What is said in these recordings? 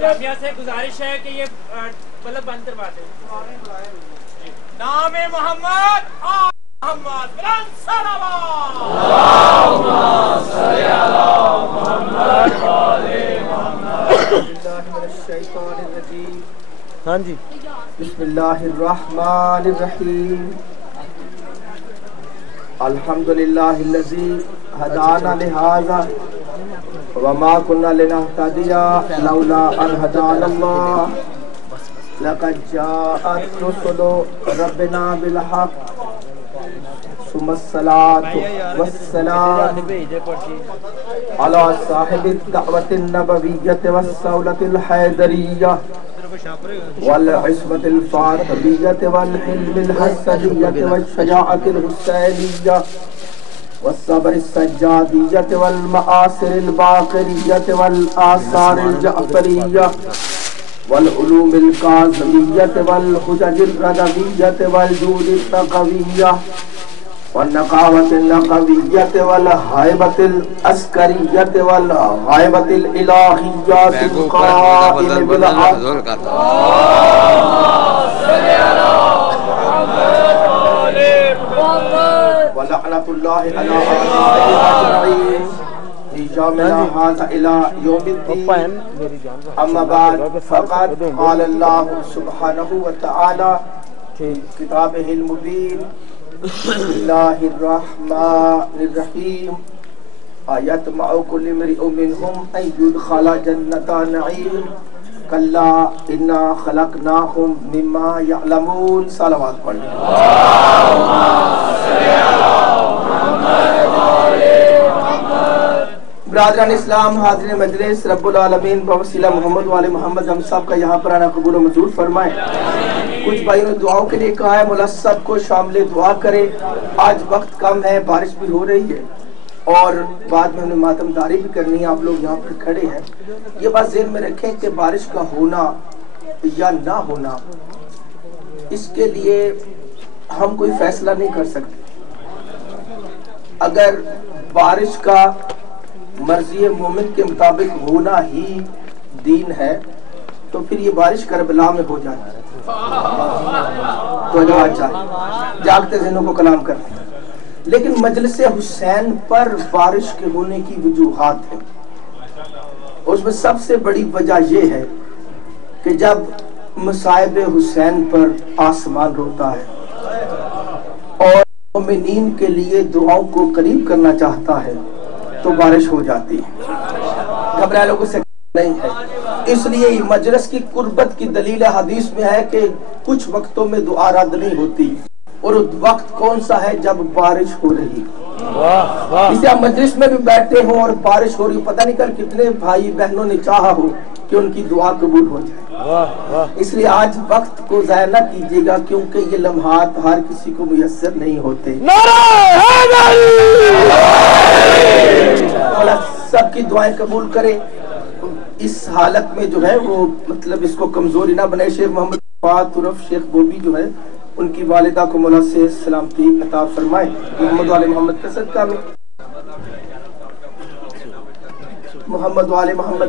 جامعہ سے گزارش ہے کہ یہ مطلب بند کرواتے نام محمد محمد بلند صلوات اللہم صلی علی محمد وعلی محمد ہاں جی بسم اللہ الرحمن الرحیم الحمدللہ الذی ہدانا لہذا وما كنا لنهتدي لولا ان هدانا الله لقد جاءت رسل ربنا بالحق ثم الصلاة والسلام على صاحب الدعوة النبوية والصولة الحيدرية والعصمة الفاطمية والحلم الحسنية والشجاعة الحسينية والصبر السجادية والمآثر الباقرية والآثار الجعفرية والعلوم الكاظمية والحجج الردوية والجود التقوية والنقاوة النقوية والهيبة العسكرية والهيبة الإلهية القائم بالعدل ولعنة الله على أجمعين في يومنا هذا إلى يوم الدين أما بعد فقد قال الله سبحانه وتعالى في كتابه المبين بسم الله الرحمن الرحيم أيطمع كل امرئ منهم أن يدخل جنة نعيم كلا إنا خلقناهم مما يعلمون صلوات پڑھیں برادران اسلام، حاضرین مجلس، رب العالمین بوسیلہ محمد والے محمد ہم سب کا یہاں پر آنا قبول و منظور فرمائیں۔ کچھ بھائیوں نے دعاؤں کے لیے کہا ہے، مولا سب کو شامل دعا کرے۔ آج وقت کم ہے، بارش بھی ہو رہی ہے اور بعد میں انہیں ماتمداری بھی کرنی ہے۔ آپ لوگ یہاں پر کھڑے ہیں، یہ بات ذہن میں رکھیں کہ بارش کا ہونا یا نہ ہونا اس کے لیے ہم کوئی فیصلہ نہیں کر سکتے۔ اگر بارش کا مرضی مومن کے مطابق ہونا ہی دین ہے تو پھر یہ بارش کربلا میں ہو جاتی ہے۔ تو جواب چاہیے، جاگتے ذہنوں کو کلام کرتے ہیں۔ لیکن مجلس حسین پر بارش کے ہونے کی وجوہات ہیں۔ اس میں سب سے بڑی وجہ یہ ہے کہ جب مصائب حسین پر آسمان روتا ہے اور مومنین کے لیے دعاؤں کو قریب کرنا چاہتا ہے تو بارش ہو جاتی ہے۔ گھبرائے لوگوں سے نہیں ہے۔ اس لیے مجلس کی قربت کی دلیل حدیث میں ہے کہ کچھ وقتوں میں دعا رد نہیں ہوتی، اور وقت کون سا ہے؟ جب بارش ہو رہی۔ اسے آپ مجلس میں بھی بیٹھے ہوں اور بارش ہو رہی، پتہ نہیں کر کتنے بھائی بہنوں نے چاہا ہو کہ ان کی دعا قبول ہو جائے۔ اس لیے آج وقت کو ضائع نہ کیجیے گا، کیونکہ یہ لمحات ہر کسی کو میسر نہیں ہوتے۔ سب کی دعائیں قبول کرے۔ اس حالت میں جو ہے وہ مطلب اس کو کمزوری نہ بنے۔ شیخ محمد فات عرف شیخ بوبی جو ہے، ان کی والدہ کو مولا سے سلامتی عطا فرمائے۔ محمد والے محمد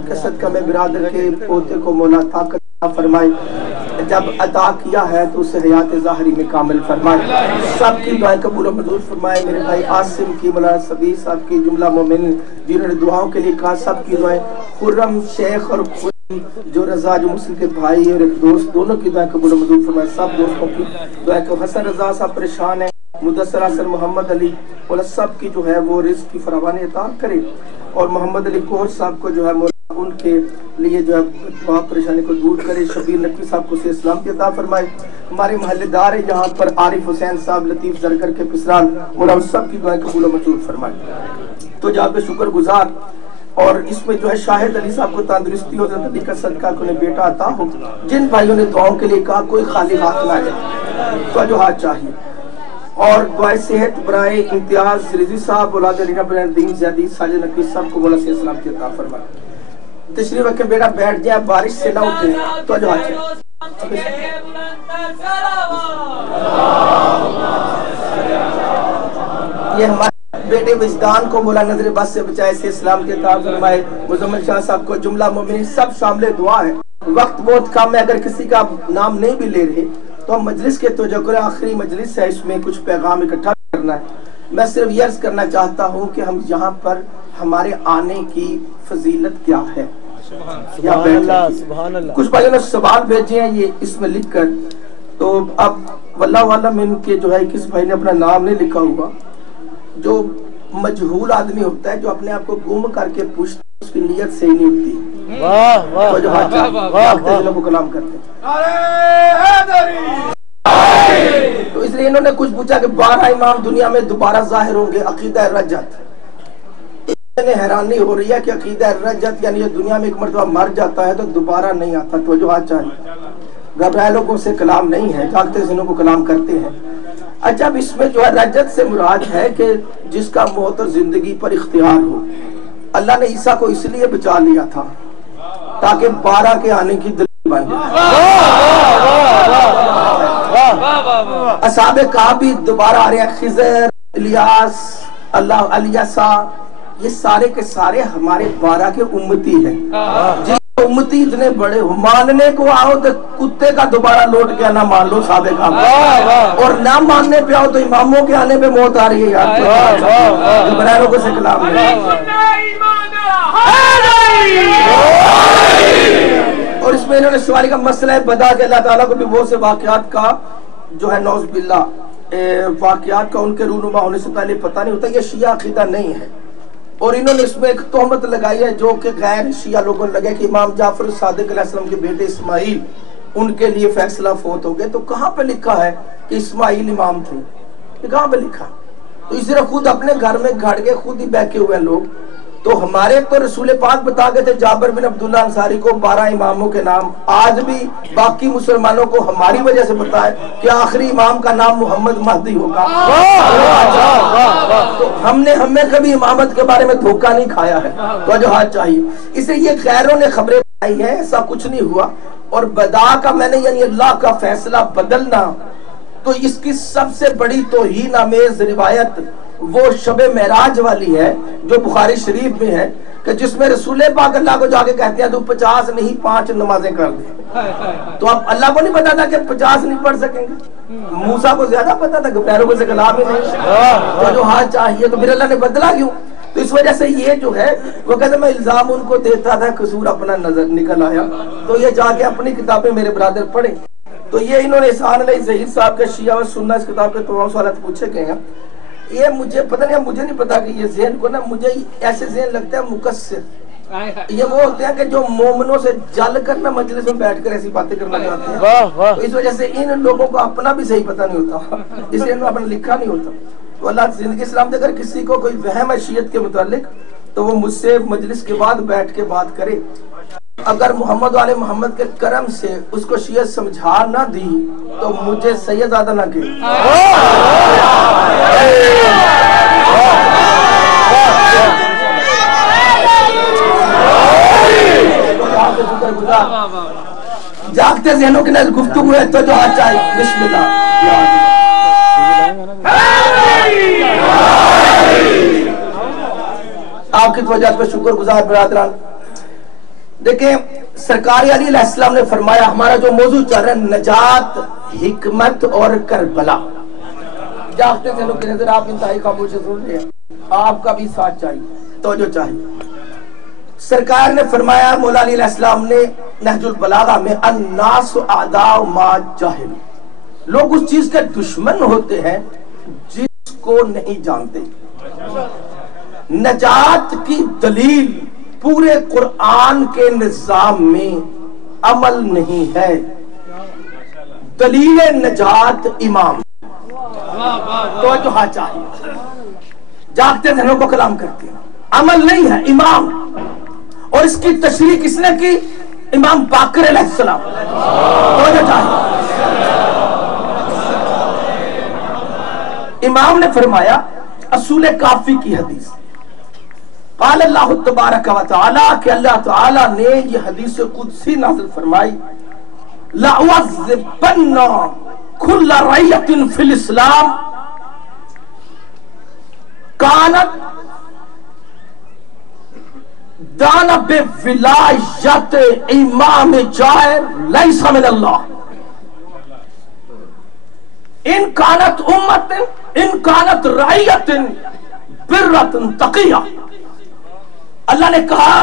کا صدقہ میں برادر کے پوتے کو مولا طاقت عطا فرمائے۔ جب عطا کیا ہے تو اسے حیات ظاہری میں کامل فرمائے۔ سب کی دعائیں قبول و منظور فرمائے۔ میرے بھائی عاصم کی، مولانا صبی صاحب کی، جملہ مومن جنہوں نے دعاؤں کے لیے کہا، سب کی دعائیں۔ خرم شیخ اور جو رضا جو مسلم کے بھائی اور ایک دوست، دونوں کی دعائیں قبول و منظور فرمائے۔ سب دوستوں کی دعائیں کو حسن رضا صاحب پریشان ہیں، مدثر حسن محمد علی اور سب کی جو ہے وہ رزق کی فراوانی عطا کرے، اور محمد علی کوہر صاحب کو جو ہے ان کے لیے جو ہے دعا پریشانی کو دور کرے۔ شبیر نقوی صاحب کو صحت سلامتی عطا فرمائے۔ ہمارے محلے دار ہیں یہاں پر عارف حسین صاحب لطیف زرگر کے پسران، مولا ان سب کی دعائیں قبول و منظور فرمائے۔ تو جہاں پہ شکر گزار، اور اس میں جو ہے شاہد علی صاحب کو تندرستی ہو، حضرت علی کا صدقہ کو انہیں بیٹا عطا ہو۔ جن بھائیوں نے دعاؤں کے لیے کہا کوئی خالی ہاتھ نہ جائے، تو جو ہاتھ چاہیے۔ اور دعائے صحت برائے امتیاز رضی صاحب، اولاد علینا بن الدین زیادی، ساجد نقوی سب کو مولا سے سلامتی عطا فرمائے۔ تشریف رکھیں بیٹا، بیٹھ جائے، بارش سے نہ اٹھے، تو جو ہاتھ چاہیے۔ یہ ہمارے बेटे विजदान को मौला नजर बस से बचाए से इस्लाम के ताज फरमाए। मुजम्मिल शाह साहब को जुमला मोमिनीन सब शामिल दुआ है। वक्त बहुत कम है, अगर किसी का नाम नहीं भी ले रहे तो हम मजलिस के तोजक्कुर आखिरी मजलिस है, इसमें कुछ पैगाम इकट्ठा करना है। मैं सिर्फ ये अर्ज करना चाहता हूँ कि हम यहाँ पर हमारे आने की फजीलत क्या है। कुछ भाइयों ने सवाल भेजे हैं ये इसमें लिख कर, तो अब वल्लाह वाला में इनके जो है किस भाई ने अपना नाम नहीं लिखा हुआ, जो मजहूल आदमी होता है जो अपने आप को गुम करके पूछता है उसकी नीयत सही नहीं होती। वाह जो हाथ को कलाम करते हैं। तो इसलिए इन्होंने कुछ पूछा कि 12 इमाम दुनिया में दोबारा जाहिर होंगे, अकीदा रजत। इन्हें हैरानी हो रही है कि अकीदा रजत यानी ये दुनिया में एक मर्तबा मर जाता है तो दोबारा नहीं आता। तो जो आज चाहिए घबराए लोगों से कलाम नहीं है, जागते जिन्हों को कलाम करते हैं। अच्छा, अब इसमें जो है रजत से मुराद है कि जिसका मौत और जिंदगी पर इख्तियार हो। अल्लाह ने ईसा को इसलिए बचा लिया था ताकि 12 के आने की दलील बन जाए। असहाबे कहा भी दोबारा आ रहे हैं, खिजर, इलियास, अल्लाह अलियासा, ये सारे के सारे हमारे 12 के उम्मती हैं। उम्मती इतने बड़े हो, मानने को आओ तो कुत्ते का दोबारा लौट के आना मान लो साहब का, और ना मानने पे आओ तो इमामों के आने पे मौत आ रही है यार। बरारों को से कलाम और इसमें इन्होंने सवाल का मसला है बता के अल्लाह ताला को भी बहुत से वाकयात का जो है नौज बिल्ला वाकयात का उनके रूनुमा होने से पहले पता नहीं होता। ये शिया अकीदा नहीं है। और इन्होंने इसमें एक तोहमत लगाई है जो कि गैर शिया लोगों ने लगे कि इमाम जाफर सादिक अलैहिस्सलाम के बेटे इस्माइल उनके लिए फैसला फोत हो गए। तो कहाँ पे लिखा है कि इस्माइल इमाम थे? ये कहाँ पे लिखा? तो इसलिए खुद अपने घर में घड़ के खुद ही बैठे हुए लोग। तो हमारे तो रसूल पाक बता गए थे जाबिर बिन अब्दुल्ला अंसारी को 12 इमामों के नाम। आज भी बाकी मुसलमानों को हमारी वजह से पता है कि आखिरी इमाम का नाम मोहम्मद महदी होगा। तो हमें कभी इमामत के बारे में धोखा नहीं खाया है। तो जो हाथ चाहिए, इसलिए ये गैरों ने खबरें बताई है, ऐसा कुछ नहीं हुआ। और बदा का मैंने यानी अल्लाह का फैसला बदलना, तो इसकी सबसे बड़ी तौहीन आमेज रिवायत वो शबे मेराज वाली है जो बुखारी शरीफ में है कि जिसमें रसूल पाक अल्लाह को जाके कहते हैं तू 50 नहीं 5 नमाजें कर दे। तो अब अल्लाह को नहीं पता था कि 50 नहीं पढ़ सकेंगे, मूसा को ज्यादा पता था, पैरों से कलाम ही नहीं। तो जो हाथ चाहिए तो फिर अल्लाह ने बदला क्यों? तो इस वजह से ये जो है वो कहते मैं इल्जाम उनको देता था, कसूर अपना नजर निकल आया। तो ये जाके अपनी किताबें मेरे ब्रदर पढ़े। तो ये इन्होंने इहसान अली ज़हीर साहब के शिया व सुन्ना इस किताब के तमाम सवाल पूछे गए हैं। ये मुझे पता नहीं, मुझे नहीं पता कि ये ज़हन को ना, मुझे ऐसे ज़हन लगता है मुकस्सिर। ये वो होते हैं कि जो मोमनों से जल कर ना मजलिस में बैठकर ऐसी बातें करना चाहते हैं। तो इस वजह से इन लोगों को अपना भी सही पता नहीं होता, इसलिए इन्होंने अपना लिखा नहीं होता। तो अल्लाह जिंदगी सलाम दे, अगर किसी को कोई वहम है शियत के मुतालिक तो वो मुझसे मजलिस के बाद बैठ के बात करे। अगर मोहम्मद वाले मोहम्मद के करम से उसको शियत समझा ना दी तो मुझे सैयद आदा ना कहे। जागते ज़हनों के नज़र गुफ्तगू है तो जो आज चाहिए बिस्मिल्लाह। आपकी वजह पर शुक्रगुजार बरादरान। देखें, सरकार अली अलैहिस्सलाम ने फरमाया, हमारा जो मौजू चल रहा है नजात, हिकमत और करबला। जागते ज़हनों की नजर आप इंतहाई खामोशी सुन रहे हैं, आपका भी साथ चाहिए, तो जो चाहिए। सरकार ने फरमाया, मौला अली अलैहिस्सलाम ने नहजुल बलागा में, अन्नास आदाउ मा जाहिल, लोग उस चीज के दुश्मन होते हैं जिसको नहीं जानते। नजात की दलील पूरे कुरान के निजाम में अमल नहीं है। दलील नजात इमाम, तो जो हाँ चाहिए, जागते ज़हनों को कलाम करते हैं, अमल नहीं है, इमाम। और इसकी तशरीह किसने की? इमाम बाकर अलैहिस्सलाम। तो जो चाहिए, इमाम ने फरमाया, असूल काफी की हदीस, क़ाल अल्लाह तबारक व तआला, कि अल्लाह तआला ने ये हदीस कुदसी नाज़िल फरमाई, लअज़िबन्ना कुल्ल रयतिन फिल इस्लाम کانت دانا بے ولایت امام جائر لیس من اللہ ان کانت امت ان کانت رعیت برت تقیہ. اللہ نے کہا،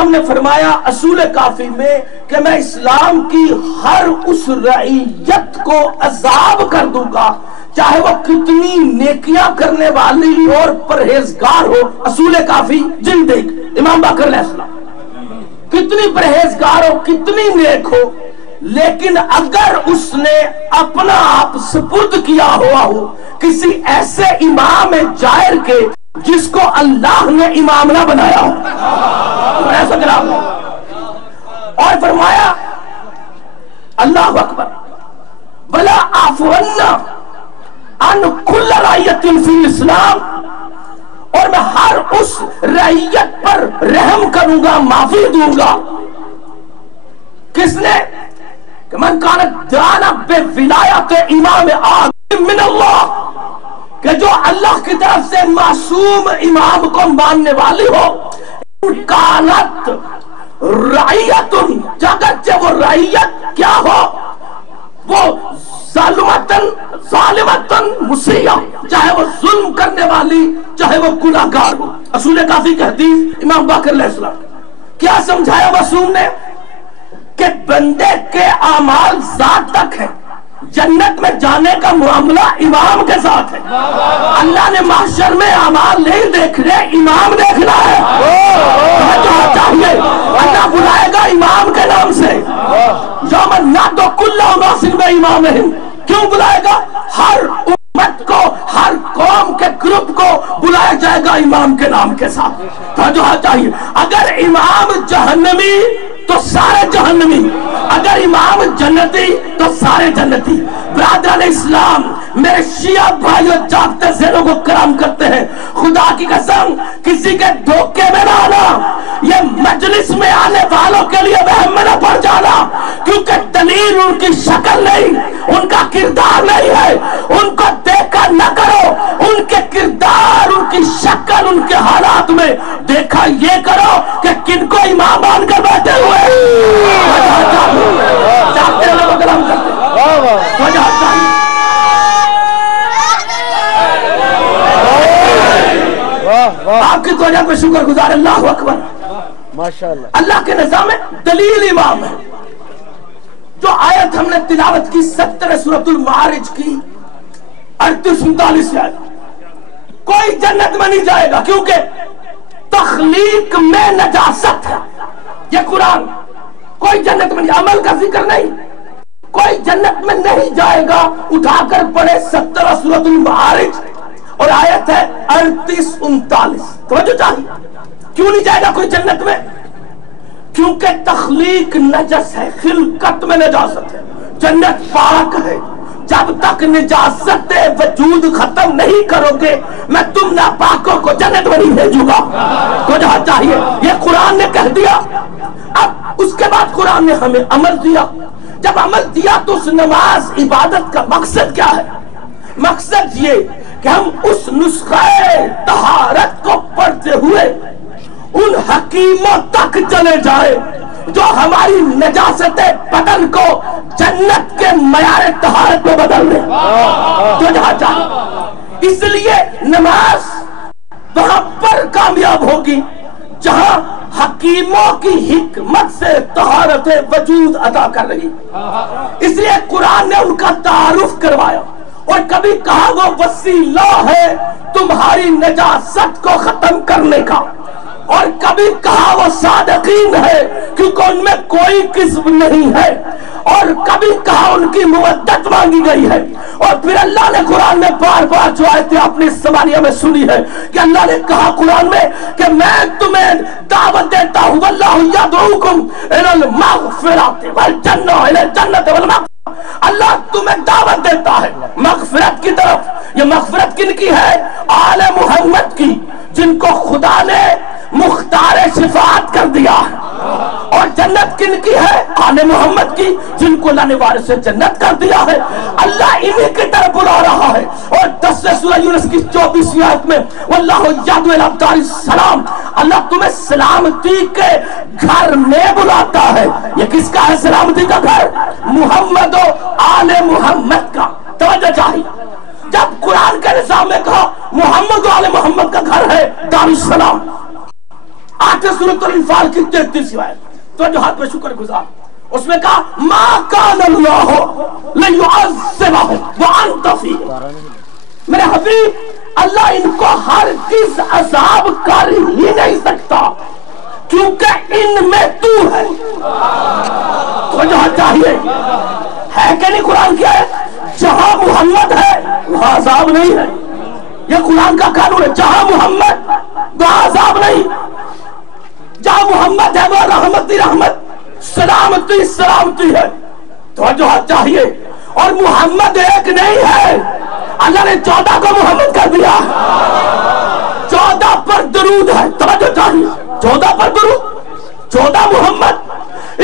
ہم نے فرمایا اصول کافی میں کہ میں اسلام کی ہر اس رعیت کو عذاب کر دوں گا چاہے وہ کتنی نیکیاں کرنے والی اور پرہیزگار ہو. اصول کافی جلد 1 امام باقر علیہ السلام، کتنی پرہیزگار ہو کتنی نیک ہو، لیکن اگر اس نے اپنا آپ سپرد کیا ہوا ہو کسی ایسے امام جائر کے جس کو اللہ نے امام نہ بنایا ہو، ایسا کلام ہے. اور فرمایا اللہ اکبر ولا عفون عن کل رعیت فی الاسلام، اور میں ہر اس رعیت پر رحم کروں گا، معافی دوں گا. کس نے؟ کہ من کانت دانا بے ولایت امام اعظم من اللہ، کہ جو اللہ کی طرف سے معصوم امام کو ماننے والی ہو. کانت رعیت، جگہ وہ رعیت کیا ہو، وہ ظالمتن مسیح، چاہے وہ ظلم کرنے والی چاہے وہ گناہگار ہو. اصول کافی کی حدیث امام باقر علیہ السلام. کیا سمجھایا معصوم نے؟ کہ بندے کے اعمال ذات تک ہیں، جنت میں جانے کا معاملہ امام کے ساتھ ہے. اللہ نے محشر میں اعمال نہیں دیکھ رہے، امام دیکھنا ہے. چاہیے اللہ بلائے گا امام کے نام سے. یوم نادو کل اناس بامامہم، کیوں بلائے گا؟ ہر امت کو، ہر قوم کے گروپ کو بلایا جائے گا امام کے نام کے ساتھ. توجہ چاہیے. اگر امام جہنمی تو سارے جہنمی، اگر امام جنتی تو سارے جنتی. برادران اسلام، میرے شیعہ بھائیوں جاگتے ذہنوں کو کرام کرتے ہیں، خدا کی قسم کسی کے دھوکے میں نہ آنا. یہ مجلس میں آنے والوں کے لیے وہم میں نہ پڑ جانا، کیونکہ دلیل ان کی شکل نہیں، ان کا کردار نہیں ہے. ان کو دیکھا نہ کرو، ان کے کردار، ان کی شکل، ان کے حالات میں دیکھا یہ کرو کہ کن کو امام مان کر بیٹھے ہوئے. جاگتے ہیں لوگ کلام کرتے ہیں. آپ کی توجہ پہ شکر گزار. اللہ اکبر، ماشاءاللہ. اللہ کے نظام میں دلیل امام ہے. جو آیت ہم نے تلاوت کی 70 سورۃ المعارج کی 38-39 سے آیت، کوئی جنت میں نہیں جائے گا کیونکہ تخلیق میں نجاست ہے. یہ قرآن، کوئی جنت میں نہیں، عمل کا ذکر نہیں، کوئی جنت میں نہیں جائے گا. اٹھا کر پڑھے 70 سورۃ المعارج اور آیت ہے 38-39. توجہ چاہیے. کیوں نہیں جائے گا کوئی جنت میں؟ کیونکہ تخلیق نجس ہے، خلقت میں نجاست ہے. جنت پاک ہے. جب تک نجاست وجود ختم نہیں کرو گے میں تم ناپاکوں کو جنت میں نہیں بھیجوں گا. تو جہاں چاہیے، یہ قرآن نے کہہ دیا. اب اس کے بعد قرآن نے ہمیں عمل دیا. جب عمل دیا تو اس نماز عبادت کا مقصد کیا ہے؟ مقصد یہ کہ ہم اس نسخہ طہارت کو پڑھتے ہوئے ان حکیموں تک چلے جائیں جو ہماری نجاست بدن کو جنت کے معیار طہارت میں بدل دیں. جو جہاں چاہے. اس لیے نماز وہاں پر کامیاب ہوگی جہاں حکیموں کی حکمت سے طہارت وجود عطا کر رہی. اس لیے قرآن نے ان کا تعارف کروایا اور کبھی کہا وہ وسیلہ ہے تمہاری نجاست کو ختم کرنے کا، اور کبھی کہا وہ صادقین ہے کیونکہ ان میں کوئی کسب نہیں ہے، اور کبھی کہا ان کی مودت مانگی گئی ہے. اور پھر اللہ نے قرآن میں بار بار جو آیتیں اپنی سمانیہ میں سنی ہے کہ اللہ نے کہا قرآن میں کہ میں تمہیں دعوت دیتا ہوں واللہ یدعوکم الی المغفرۃ والجنہ، الی الجنۃ والمغفرۃ. اللہ تمہیں دعوت دیتا ہے مغفرت کی طرف. یہ مغفرت کن کی ہے؟ آل محمد کی، جن کو خدا نے مختار شفاعت کر دیا ہے. اور جنت کن کی ہے؟ آل محمد کی، جن کو اللہ نے وارث جنت کر دیا ہے. اللہ انہی کی طرف بلا رہا ہے اور 10 سورہ یونس کی 24ویں آیت میں واللہ یدعو الی دار السلام، اللہ تمہیں سلامتی کے گھر میں بلاتا ہے. یہ کس کا ہے سلامتی کا گھر؟ محمد و آل محمد کا. توجہ چاہیے، جب قرآن کے نظام میں کہا محمد و آل محمد کا گھر ہے دار السلام. 8 سورۃ الانفال کی 33ویں آیت، تو جو ہاتھ پہ شکر گزار، اس میں کہا ما کان اللہ لیعذبہم وانت فیہم. میرے حبیب، اللہ ان کو ہرگز عذاب کر ہی نہیں سکتا کیونکہ ان میں تو ہے. تو جہاں چاہیے ہے کہ نہیں قرآن کیا ہے؟ جہاں محمد ہے وہاں عذاب نہیں ہے. یہ قرآن کا قانون ہے، جہاں محمد وہاں عذاب نہیں. جہاں محمد ہے وہ رحمت ہی رحمت، سلامتی سلامتی ہے. تو جو چاہیے، اور محمد ایک نہیں ہے، اللہ نے 14 کو محمد کر دیا. 14 پر درود ہے. توجہ چاہیے، 14 پر درود، 14 محمد.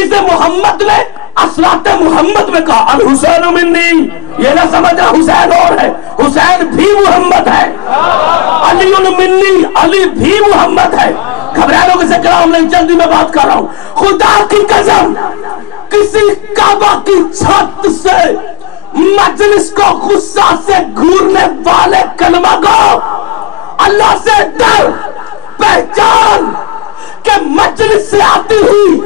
اسے محمد نے اصلات محمد میں کہا الحسین منی. یہ نہ سمجھنا حسین اور ہے، حسین بھی محمد ہے. علی منی، علی بھی محمد ہے. گھبرانے سے کلام نہیں، جلدی میں بات کر رہا ہوں. خدا کی قسم، کسی کعبہ کی چھت سے مجلس کو غصہ سے گھورنے والے کلمہ کو اللہ سے ڈر، پہچان کہ مجلس سے آتی ہوئی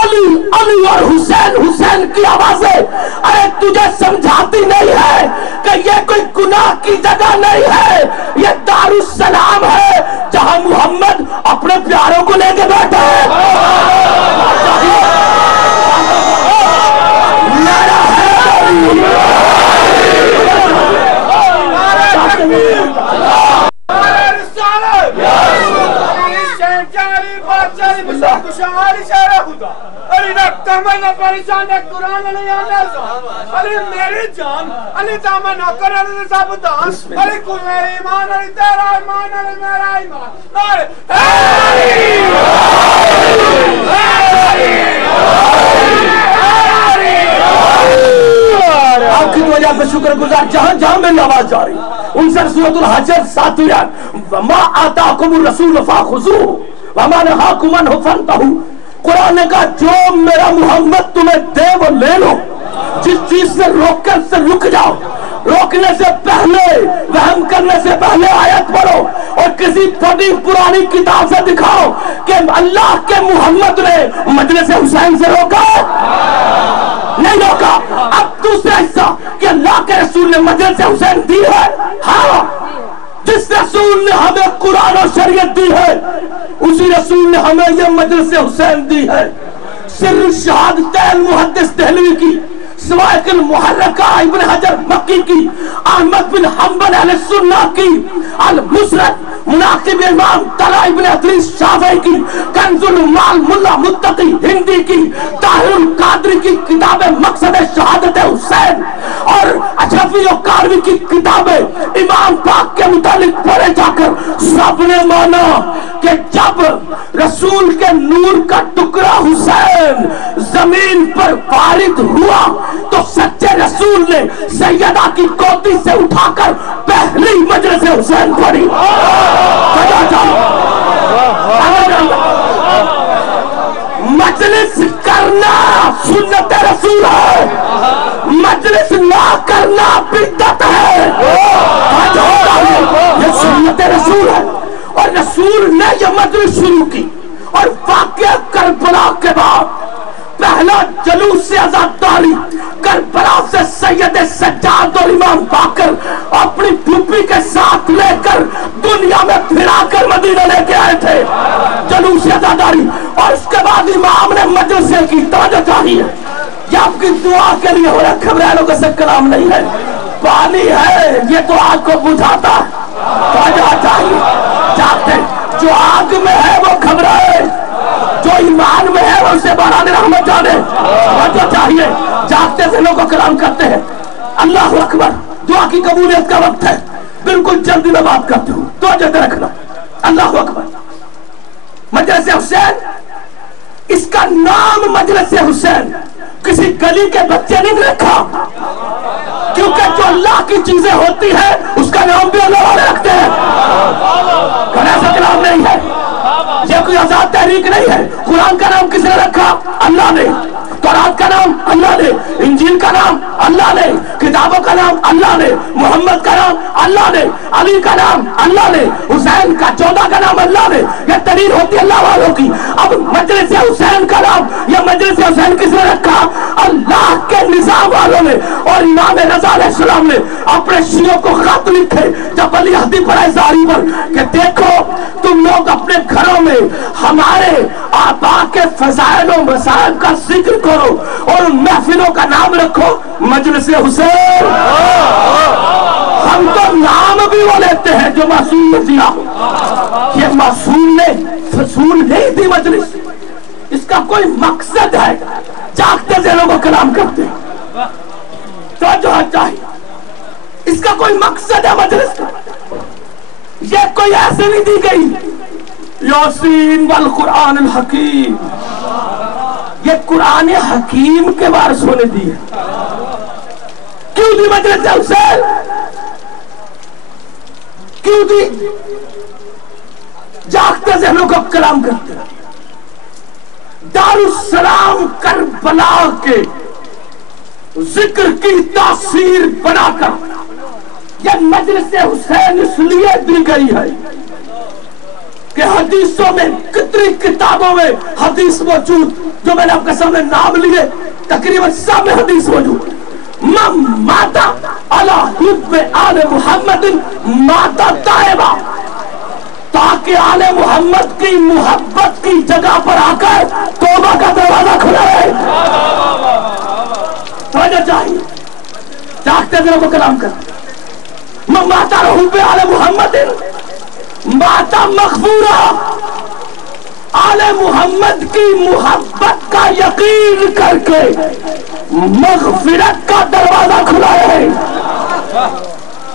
علی علی اور حسین حسین کی آوازیں ارے تجھے سمجھاتی نہیں ہے کہ یہ کوئی گناہ کی جگہ نہیں ہے، یہ دار السلام ہے جہاں محمد اپنے پیاروں کو لے کے بیٹھے ہیں. علی نکتمہ نہ پریشان ہے قرآن علی علی میری جان، علی دامہ نوکر علی ثابتان، علی کل میری ایمان، علی تیرا ایمان، علی میرا ایمان. آپ کی وجہ پہ شکر گزار. جہاں جہاں میری آواز جا رہی ان سے سورۃ الحجر 7ویں آیت وما آتاکم الرسول فخذوہ وما نہاکم عنہ فانتہوا. قرآن نے کہا جو میرا محمد تمہیں دے وہ لے لو، جس چیز سے روک کر سے رک جاؤ. روکنے سے پہلے، وہم کرنے سے پہلے آیت پڑھو اور کسی پڑی پرانی کتاب سے دکھاؤ کہ اللہ کے محمد نے مجلس حسین سے روکا نہیں روکا. اب دوسرا حصہ کہ اللہ کے رسول نے مجلس حسین دی ہے. ہاں، جس رسول نے ہمیں قرآن و شریعت دی ہے اسی رسول نے ہمیں یہ مجلس حسین دی ہے. سر شہادتین محدث دہلوی کی، سوائق المحرکہ ابن حجر مکی کی، احمد بن حنبل اہل سنہ کی، المسرد مناقب امام طلع ابن ادریس شافعی کی، کنز المال ملا متقی ہندی کی، طاہر القادری کی کتاب مقصد شہادت حسین، اور اشرفی و کاروی کی کتابیں امام پاک کے متعلق پڑھے جا کر سب نے مانا کہ جب رسول کے نور کا ٹکڑا حسین زمین پر وارد ہوا تو سچے رسول نے سیدہ کی گودی سے اٹھا کر پہلی مجلس حسین پڑھی. مجلس کرنا سنت رسول ہے، مجلس نہ کرنا بدعت ہے. یہ سنت رسول ہے اور رسول نے یہ مجلس شروع کی. اور واقعہ کربلا کے بعد پہلا جلوس سے آزاداری کربلا سے سید سجاد اور امام باقر اپنی پھوپھی کے ساتھ لے کر دنیا میں پھرا کر مدینہ لے کے آئے تھے، جلوس سے آزاداری. اور اس کے بعد امام نے مجلسیں کی. توجہ چاہیے، یہ آپ کی دعا کے لیے ہو رہا ہے، گھبرانے کا سے کلام نہیں ہے. پانی ہے یہ تو آگ کو بجھاتا. توجہ چاہیے، جاگتے جو آگ میں ہے وہ گھبرائے، جو ایمان میں ہے وہ اسے باران رحمت جانے. توجہ چاہیے، جاگتے سے لوگوں کو کلام کرتے ہیں. اللہ اکبر. دعا کی قبولیت کا وقت ہے، بالکل جلدی میں بات کرتی ہوں، توجہ رکھنا. اللہ اکبر. مجلس حسین، اس کا نام مجلس حسین کسی گلی کے بچے نے نہیں رکھا، کیونکہ جو اللہ کی چیزیں ہوتی ہیں اس اس کا نام بھی اللہ والے رکھتے ہیں. ایسا کلام نہیں ہے, یہ کوئی آزاد تحریک نہیں ہے. قرآن کا نام کس نے رکھا؟ اللہ نے. تورات کا نام اللہ نے, انجیل کا نام اللہ نے, کتابوں کا نام اللہ نے, محمد کا نام اللہ نے, علی کا نام اللہ نے, حسین کا 14 کا نام اللہ نے. یہ تحریر ہوتی ہے اللہ والوں کی. اب مجلس حسین کا نام یا مجلس حسین کس نے رکھا؟ اللہ کے نظام والوں نے. اور امام رضا علیہ السلام نے اپنے شیعوں کو خط لکھے جب علی ہدی پڑھائے زاری پر کہ دیکھو تم لوگ اپنے گھروں میں ہمارے آبا کے فضائل و مسائل کا ذکر کرو اور ان محفلوں کا نام رکھو مجلس حسین. ہم تو نام بھی وہ لیتے ہیں جو معصوم نے دیا. یہ معصوم نے فضول نہیں دی مجلس. اس کا کوئی مقصد ہے, جاگتے ذہنوں کو کلام کرتے توجہ چاہیے. اس کا کوئی مقصد ہے مجلس کا. یہ کوئی ایسے نہیں دی گئی یاسین والقرآن الحکیم. یہ قرآن حکیم کے وارث ہونے دی ہے. کیوں دی مجلس حسین؟ کیوں دی؟ جاگتے ذہنوں کو کلام کرتے ہیں. دارالسلام کربلا کے ذکر کی تاثیر بنا کر یہ مجلس حسین اس لیے دی گئی ہے کہ حدیثوں میں کتنی کتابوں میں حدیث موجود, جو میں نے آپ کے سامنے نام لیے تقریباً سب میں حدیث موجود. من مات علی حب آل محمد مات تائبا, تاکہ آل محمد کی محبت کی جگہ پر آ کر توبہ کا دروازہ کھلا ہے. توجہ چاہیے, جاگتے دلوں کو کلام کر. من مات علی حب آل محمد ماتا مغفورا, آل محمد کی محبت کا یقین کر کے مغفرت کا دروازہ کھلا ہے.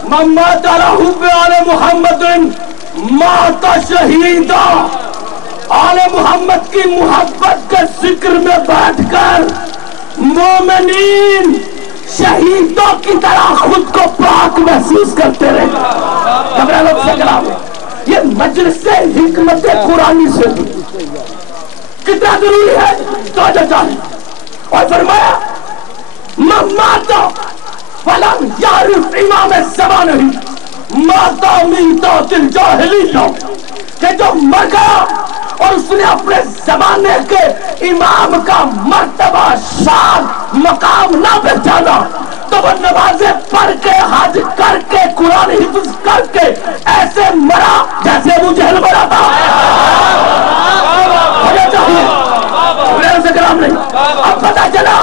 من مات علی حب آل محمد ماتا شہیدا, آل محمد کی محبت کے ذکر میں بیٹھ کر مومنین شہیدوں کی طرح خود کو پاک محسوس کرتے رہے. یہ مجلس سے حکمت قرآنی سے کتنا ضروری ہے توجہ چاہیے. اور فرمایا من ماتا فلم یعرف امام زمانہ ماتا من توت الجاہلیہ, کہ جو مر گیا اور اس نے اپنے زمانے کے امام کا مرتبہ شان مقام نہ پہچانا تو وہ نمازیں پڑھ کے حج کر کے قرآن حفظ کر کے ایسے مرا جیسے ابو جہل مرا تھا. اب پتا چلا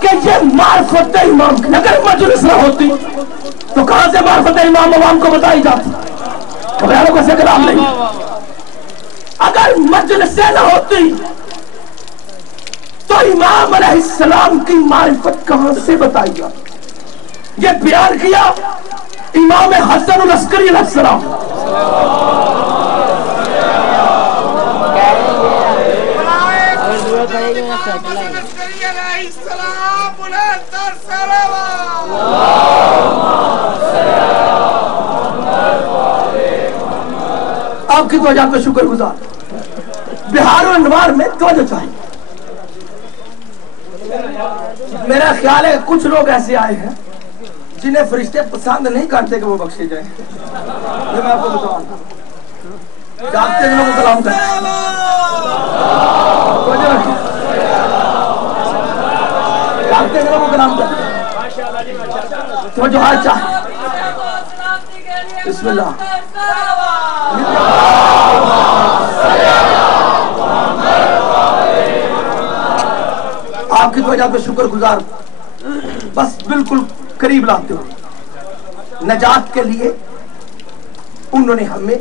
کہ یہ معرفت امام کی اگر مجلس نہ ہوتی تو کہاں سے معرفت امام عوام کو بتائی جاتی؟ خبروں کو سے کلام نہیں. اگر مجلسیں نہ ہوتی تو امام علیہ السلام کی معرفت کہاں سے بتائی جاتی؟ یہ بیان کیا امام حسن العسکری علیہ السلام. آپ کی توجہ کا شکر گزار. بہار و انوار میں توجہ چاہیے. میرا خیال ہے کچھ لوگ ایسے آئے ہیں جنہیں فرشتے پسند نہیں کرتے کہ وہ بخشے جائیں. یہ میں آپ کو بتاؤں گا. جاگتے دنوں کو کلام کرتے جاگتے دنوں کو کلام کرتے تو جو ہر چاہے. بسم اللہ. آپ کی توجہ پہ شکر گزار. بس بالکل قریب لاتے ہو. نجات کے لیے انہوں نے ہمیں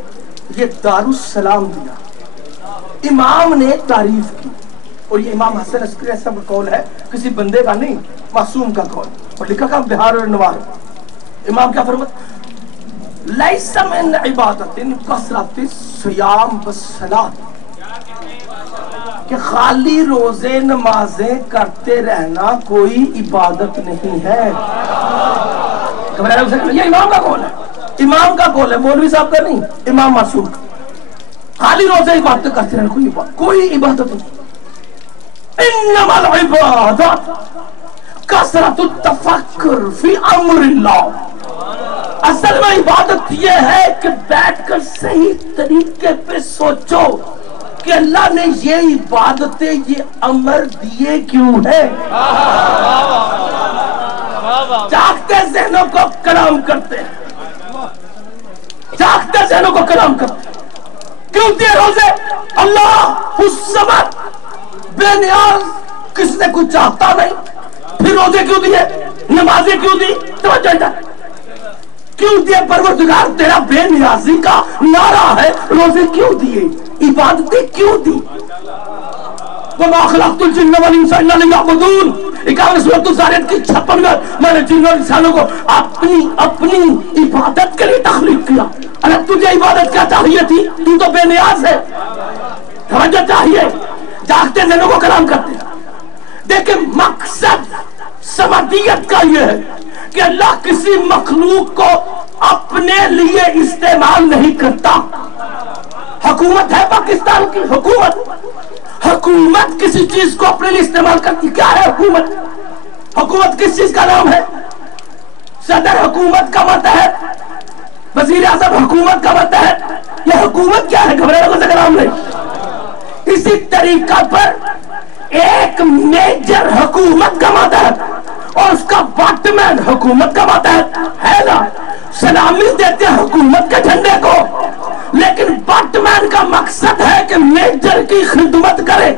یہ دارالسلام دیا. امام نے تعریف کی اور یہ امام حسن عسکری ایسا قول ہے کسی بندے کا نہیں, معصوم کا قول. اور لکھا کہ بہار اور نوار. امام کیا فرماتے؟ لیس من عبادت کثرت الصیام والصلاۃ, کہ خالی روزے نمازیں کرتے رہنا کوئی عبادت نہیں ہے. یہ امام کا قول ہے. इमाम का कौल है, मौलवी साहब का नहीं, इमाम मासूम का। खाली रोजे इबादत करते रहना, कोई इबादत नहीं। इन्नमल इबादत कसरतुत तफक्कुर फी अम्रिल्लाह। असल में इबादत ये है कि बैठकर सही तरीके पे सोचो कि अल्लाह ने ये इबादतें, ये अमर दिए क्यों है। जागते ज़हनों को कलाम करते हैं, जागते ज़हनों को कलाम करते हैं। क्यों दिए रोजे? अल्लाह उस समय बेनियाज, किसने कुछ चाहता नहीं, फिर रोजे क्यों दिए, नमाजें क्यों दी, तो क्यों दिए? परवरदिगार तेरा बेनियाजी का नारा है, रोजे क्यों दिए, इबादतें क्यों दी? वमा खलक़तुल जिन्न वल इंसा इल्ला लियअबुदून। 51 सूरह ज़ारियात की 56 में मैंने जिन्न और इंसानों को अपनी इबादत के लिए तख्लीक किया। अरे तुझे इबादत क्या चाहिए थी, तू तो बेनियाज है। तवज्जो चाहिए, जागते ज़हनों को कलाम करते। देखिए मकसद समदियत का ये है कि अल्लाह किसी मखलूक को अपने लिए इस्तेमाल नहीं करता। हुकूमत है पाकिस्तान की, हुकूमत किसी चीज को अपने लिए इस्तेमाल करती। क्या है हुकूमत? हुकूमत किस चीज का नाम है? सदर हुकूमत का मतहत, वजीर आज़म हुकूमत का मतहत। यह हुकूमत क्या है? घबराने का नाम नहीं। इसी तरीका पर एक मेजर हुकूमत का मतहत और उसका बॉटमैन हुकूमत का मतहत है ना। सलामी देते हैं हुकूमत के झंडे को, लेकिन बॉटमैन का मकसद है कि मेजर की खिदमत करे।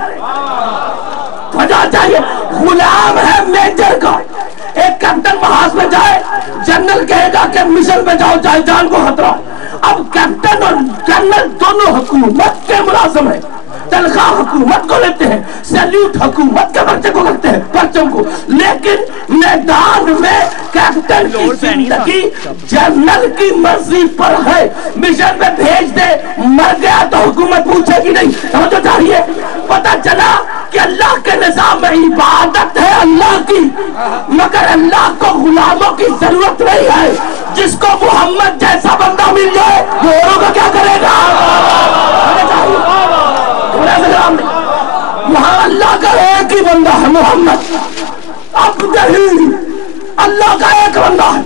वजह चाहिए, गुलाम है मेजर का। एक कैप्टन महाज में जाए, जनरल कहेगा कि मिशन में जाओ चाहे जान को खतरा। अब कैप्टन और जनरल दोनों हुकूमत के मुलाजिम है, तनख्वाह हुकूमत को लेते हैं, सैल्यूट हुकूमत के बच्चे को करते हैं, बच्चों को। लेकिन मैदान में कैप्टन की जिंदगी जनरल की मर्जी पर है। मिशन में भेज दे, मर गया तो हुकूमत पूछेगी नहीं। समझो चाहिए, पता चला कि अल्लाह के निजाम में इबादत है अल्लाह की, मगर अल्लाह को गुलामों की जरूरत नहीं है। जिसको मोहम्मद जैसा बंदा मिल जाए वो औरों का क्या करेगा? वहां अल्लाह का एक ही बंदा है, मोहम्मद। अब नहीं, अल्लाह का एक बंदा है।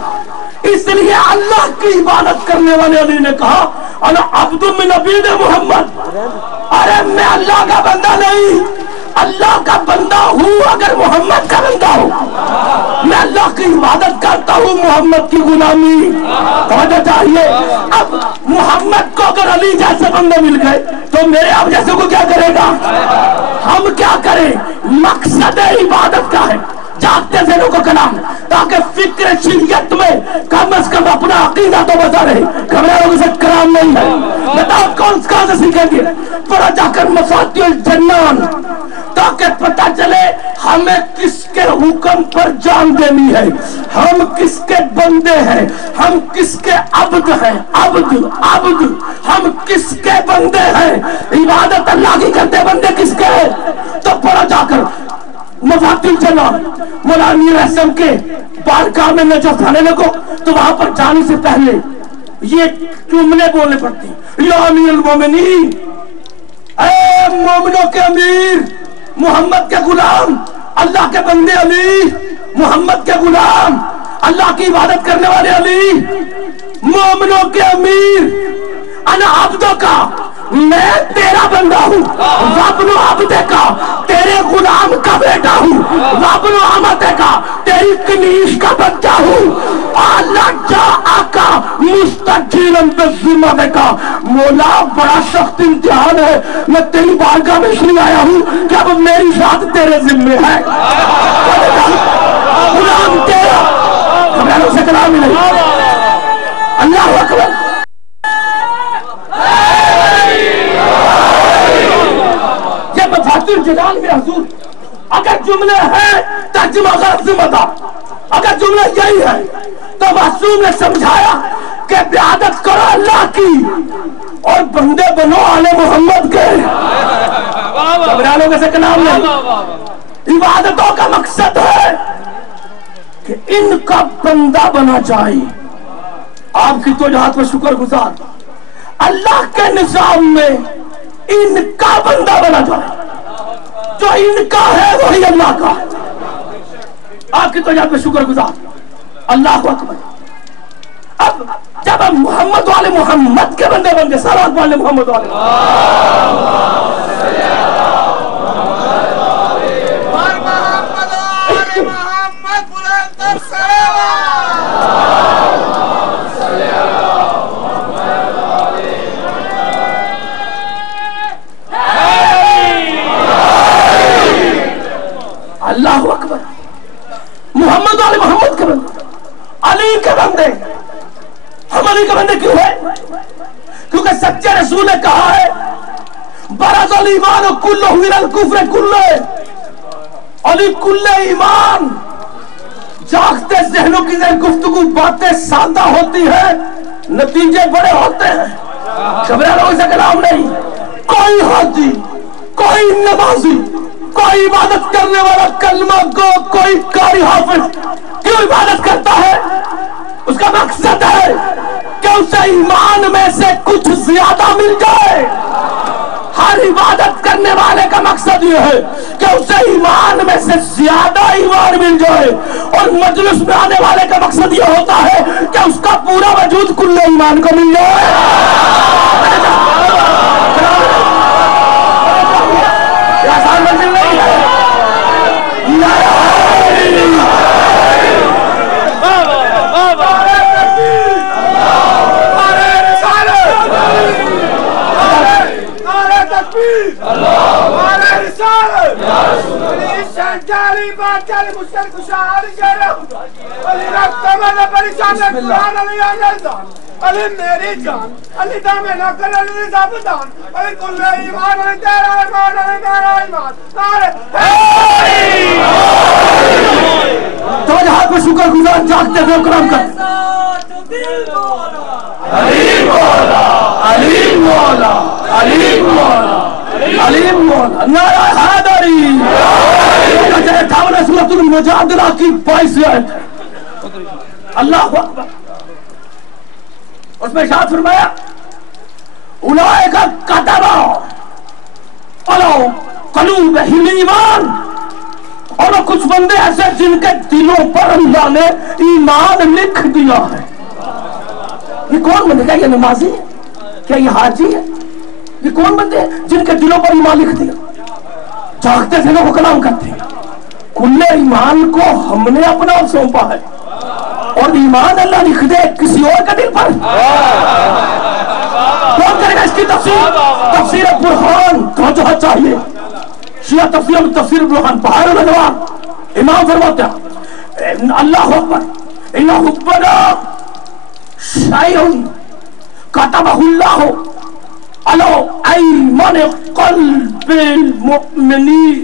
इसलिए अल्लाह की इबादत करने वाले अली ने कहा, अना अब्दुल मिन अबीद मोहम्मद। अरे मैं अल्लाह का बंदा नहीं, अल्लाह का बंदा हूँ अगर मोहम्मद का बंदा हूँ। मैं अल्लाह की इबादत करता हूँ, मोहम्मद की गुलामी। समझना चाहिए। अब मोहम्मद को अगर अली जैसे बंदे मिल गए तो मेरे आप जैसे को क्या करेगा? हम क्या करें? मकसद इबादत का है जागते ज़हनों को कलाम, ताकि फिक्र शरीयत में कम से कम अपना अकीदा तो बचा रहे। घबराने से कलाम नहीं है। बताओ कौन कहां से सीखेंगे? पढ़ा जाकर मफातिहुल जन्नान, ताकि पता चले हमें किसके हुक्म पर जान देनी है, हम किसके बंदे हैं, हम किसके अब्द हैं। अब्द हम किसके बंदे हैं? इबादत अल्लाह की करते, बंदे किसके हैं? तो पढ़ा जाकर मफातिहुल जन्नान मौला अमीर रहसम के बारगाह में नजफ आने लगो तो वहां पर जाने से पहले ये जुमले बोलने पड़ते। या अमीरुल मोमिनीन, ऐ मोमिनों के अमीर, मोहम्मद के गुलाम, अल्लाह के बंदे अली, मोहम्मद के गुलाम, अल्लाह की इबादत करने वाले अली, मोमिनों के अमीर, अना अब्दों का, मैं तेरा बंदा हूँ, वब्नु अब्दे का, तेरे गुलाम का बेटा हूँ, वब्नु अमते का, तेरी कनीज का बच्चा हूँ। अल्लाह जा आका मुस्तजीलन पे जिम्मा का। मौला बड़ा सख्त इम्तिहान है, मैं तेरी बारगाह में इसलिए आया हूँ कि अब मेरी जात तेरे जिम्मे है। गुलाम तेरा, घबराने से कलाम नहीं। अल्लाह अकबर। मफातिहुल जन्नान में हुजूर अगर जुमले हैं तर्जुमा गलत जिम्मेदार। अगर जुमला यही है तो मासूम ने समझाया कि इबादत करो अल्लाह की और बंदे बनो आले मोहम्मद के। घबराने से कलाम नहीं। इबादतों का मकसद है कि इनका बंदा बना जाए, आपकी तो जहां पर शुक्र गुजार अल्लाह के निजाम में इनका बंदा बना जाए, जो इनका है वही अल्लाह का। आपकी तो जहां पर शुक्र गुजार, अल्लाह अकबर। अब जब हम मोहम्मद वाले मोहम्मद के बंदे बन गए, सलावत वाले मोहम्मद वाले, अल्लाह अकबर। मोहम्मद वाले मोहम्मद के बंदे, अली के बंदे। हम अली के बंदे क्यों है? क्योंकि सच्चे रसूल ने कहा है बरज़ल ईमान कुल्लुहु मिनल कुफ्र कुल्लुहु, अली कुल्ले ईमान। जागते ज़हनों की गुफ्तगू बातें सादा होती है, नतीजे बड़े होते हैं। घबरा लोगों से कलाम नहीं। कोई हाजी, कोई नमाजी, कोई इबादत करने वाला कलमा गो, कोई कारी हाफिज क्यों इबादत करता है? उसका मकसद है कि उसे ईमान में से कुछ ज्यादा मिल जाए। हर इबादत करने वाले का मकसद यह है कि उसे ईमान में से ज्यादा ईमान मिल जाए, और मजलिस में आने वाले का मकसद यह होता है कि उसका पूरा वजूद कुल्ले ईमान को मिल जाए। आसान मंजिल नहीं है। अली मेरी जान, अली दामे ना कर, अली साबदान, अली कुल्ले ईमान, अली तेरा ईमान, अली मेरा ईमान। तो जहां पर शुक्र गुजार जागते हुए कलाम कर अलीम मौला, अलीम मौला, अलीम मौला, अलीम मौला, नारा हैदरी। 58 सूरतुल मुजादिला की 22 आयत। अल्लाह अकबर। उसमें इरशाद फरमाया उलाइका कतबा अला क़ुलूबिहिम ईमान, और कुछ बंदे ऐसे जिनके दिलों पर अल्लाह ने ईमान लिख दिया है। ये कौन बंदे? क्या ये नमाजी है? क्या ये हाजी है? ये कौन बंदे जिनके दिलों पर ईमान लिख दिया? जागते थे लोग कलाम करते हैं। कुल्ले ईमान को हमने अपना सौंपा है, और ईमान अल्लाह लिख दे किसी और के दिल पर। कौन करेगा इसकी तफसीर? तफसीर बुरहान तो जो चाहिए शिया तफसीर बुरहान बहार नजवान इमाम फरमाते हैं अल्लाह अकबर इन्ना हुब्बना शैउन कतबहुल्लाहु अला ऐमान क़ल्बिल मुमिनीन।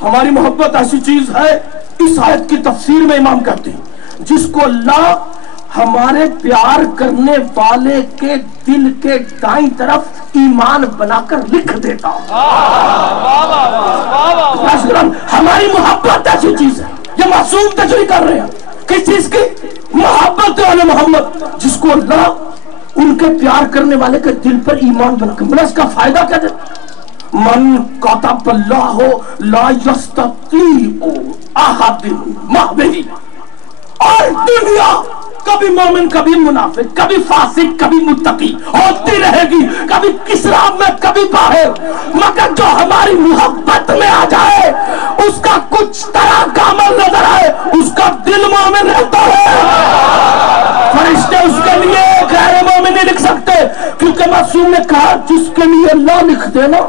हमारी मोहब्बत ऐसी चीज है, इस आयत की तफसीर में इमाम कहते हैं, जिसको अल्लाह हमारे प्यार करने वाले के दिल के दाईं तरफ ईमान बनाकर लिख देता। हमारी मोहब्बत ऐसी चीज है, ये मासूम तजरी कर रहे हैं किस चीज की? मोहब्बत वाले मोहम्मद, जिसको अल्लाह उनके प्यार करने वाले के दिल पर ईमान बनाकर। मतलब इसका फायदा क्या है? मन कतबल्लाहु ला यस्ततीउ अहदुन महबिही। और दुनिया कभी मोमिन, कभी मुनाफिक, कभी फासिक, कभी मुत्तकी होती रहेगी, कभी किसरा में, कभी बाहर, मगर जो हमारी मोहब्बत में आ जाए, उसका कुछ तरह का अमल नजर आए, उसका दिल मोमिन रहता है। फरिश्ते उसके लिए गैर मोमिन नहीं लिख सकते, क्योंकि मासूम ने कहा जिसके लिए अल्लाह लिख देना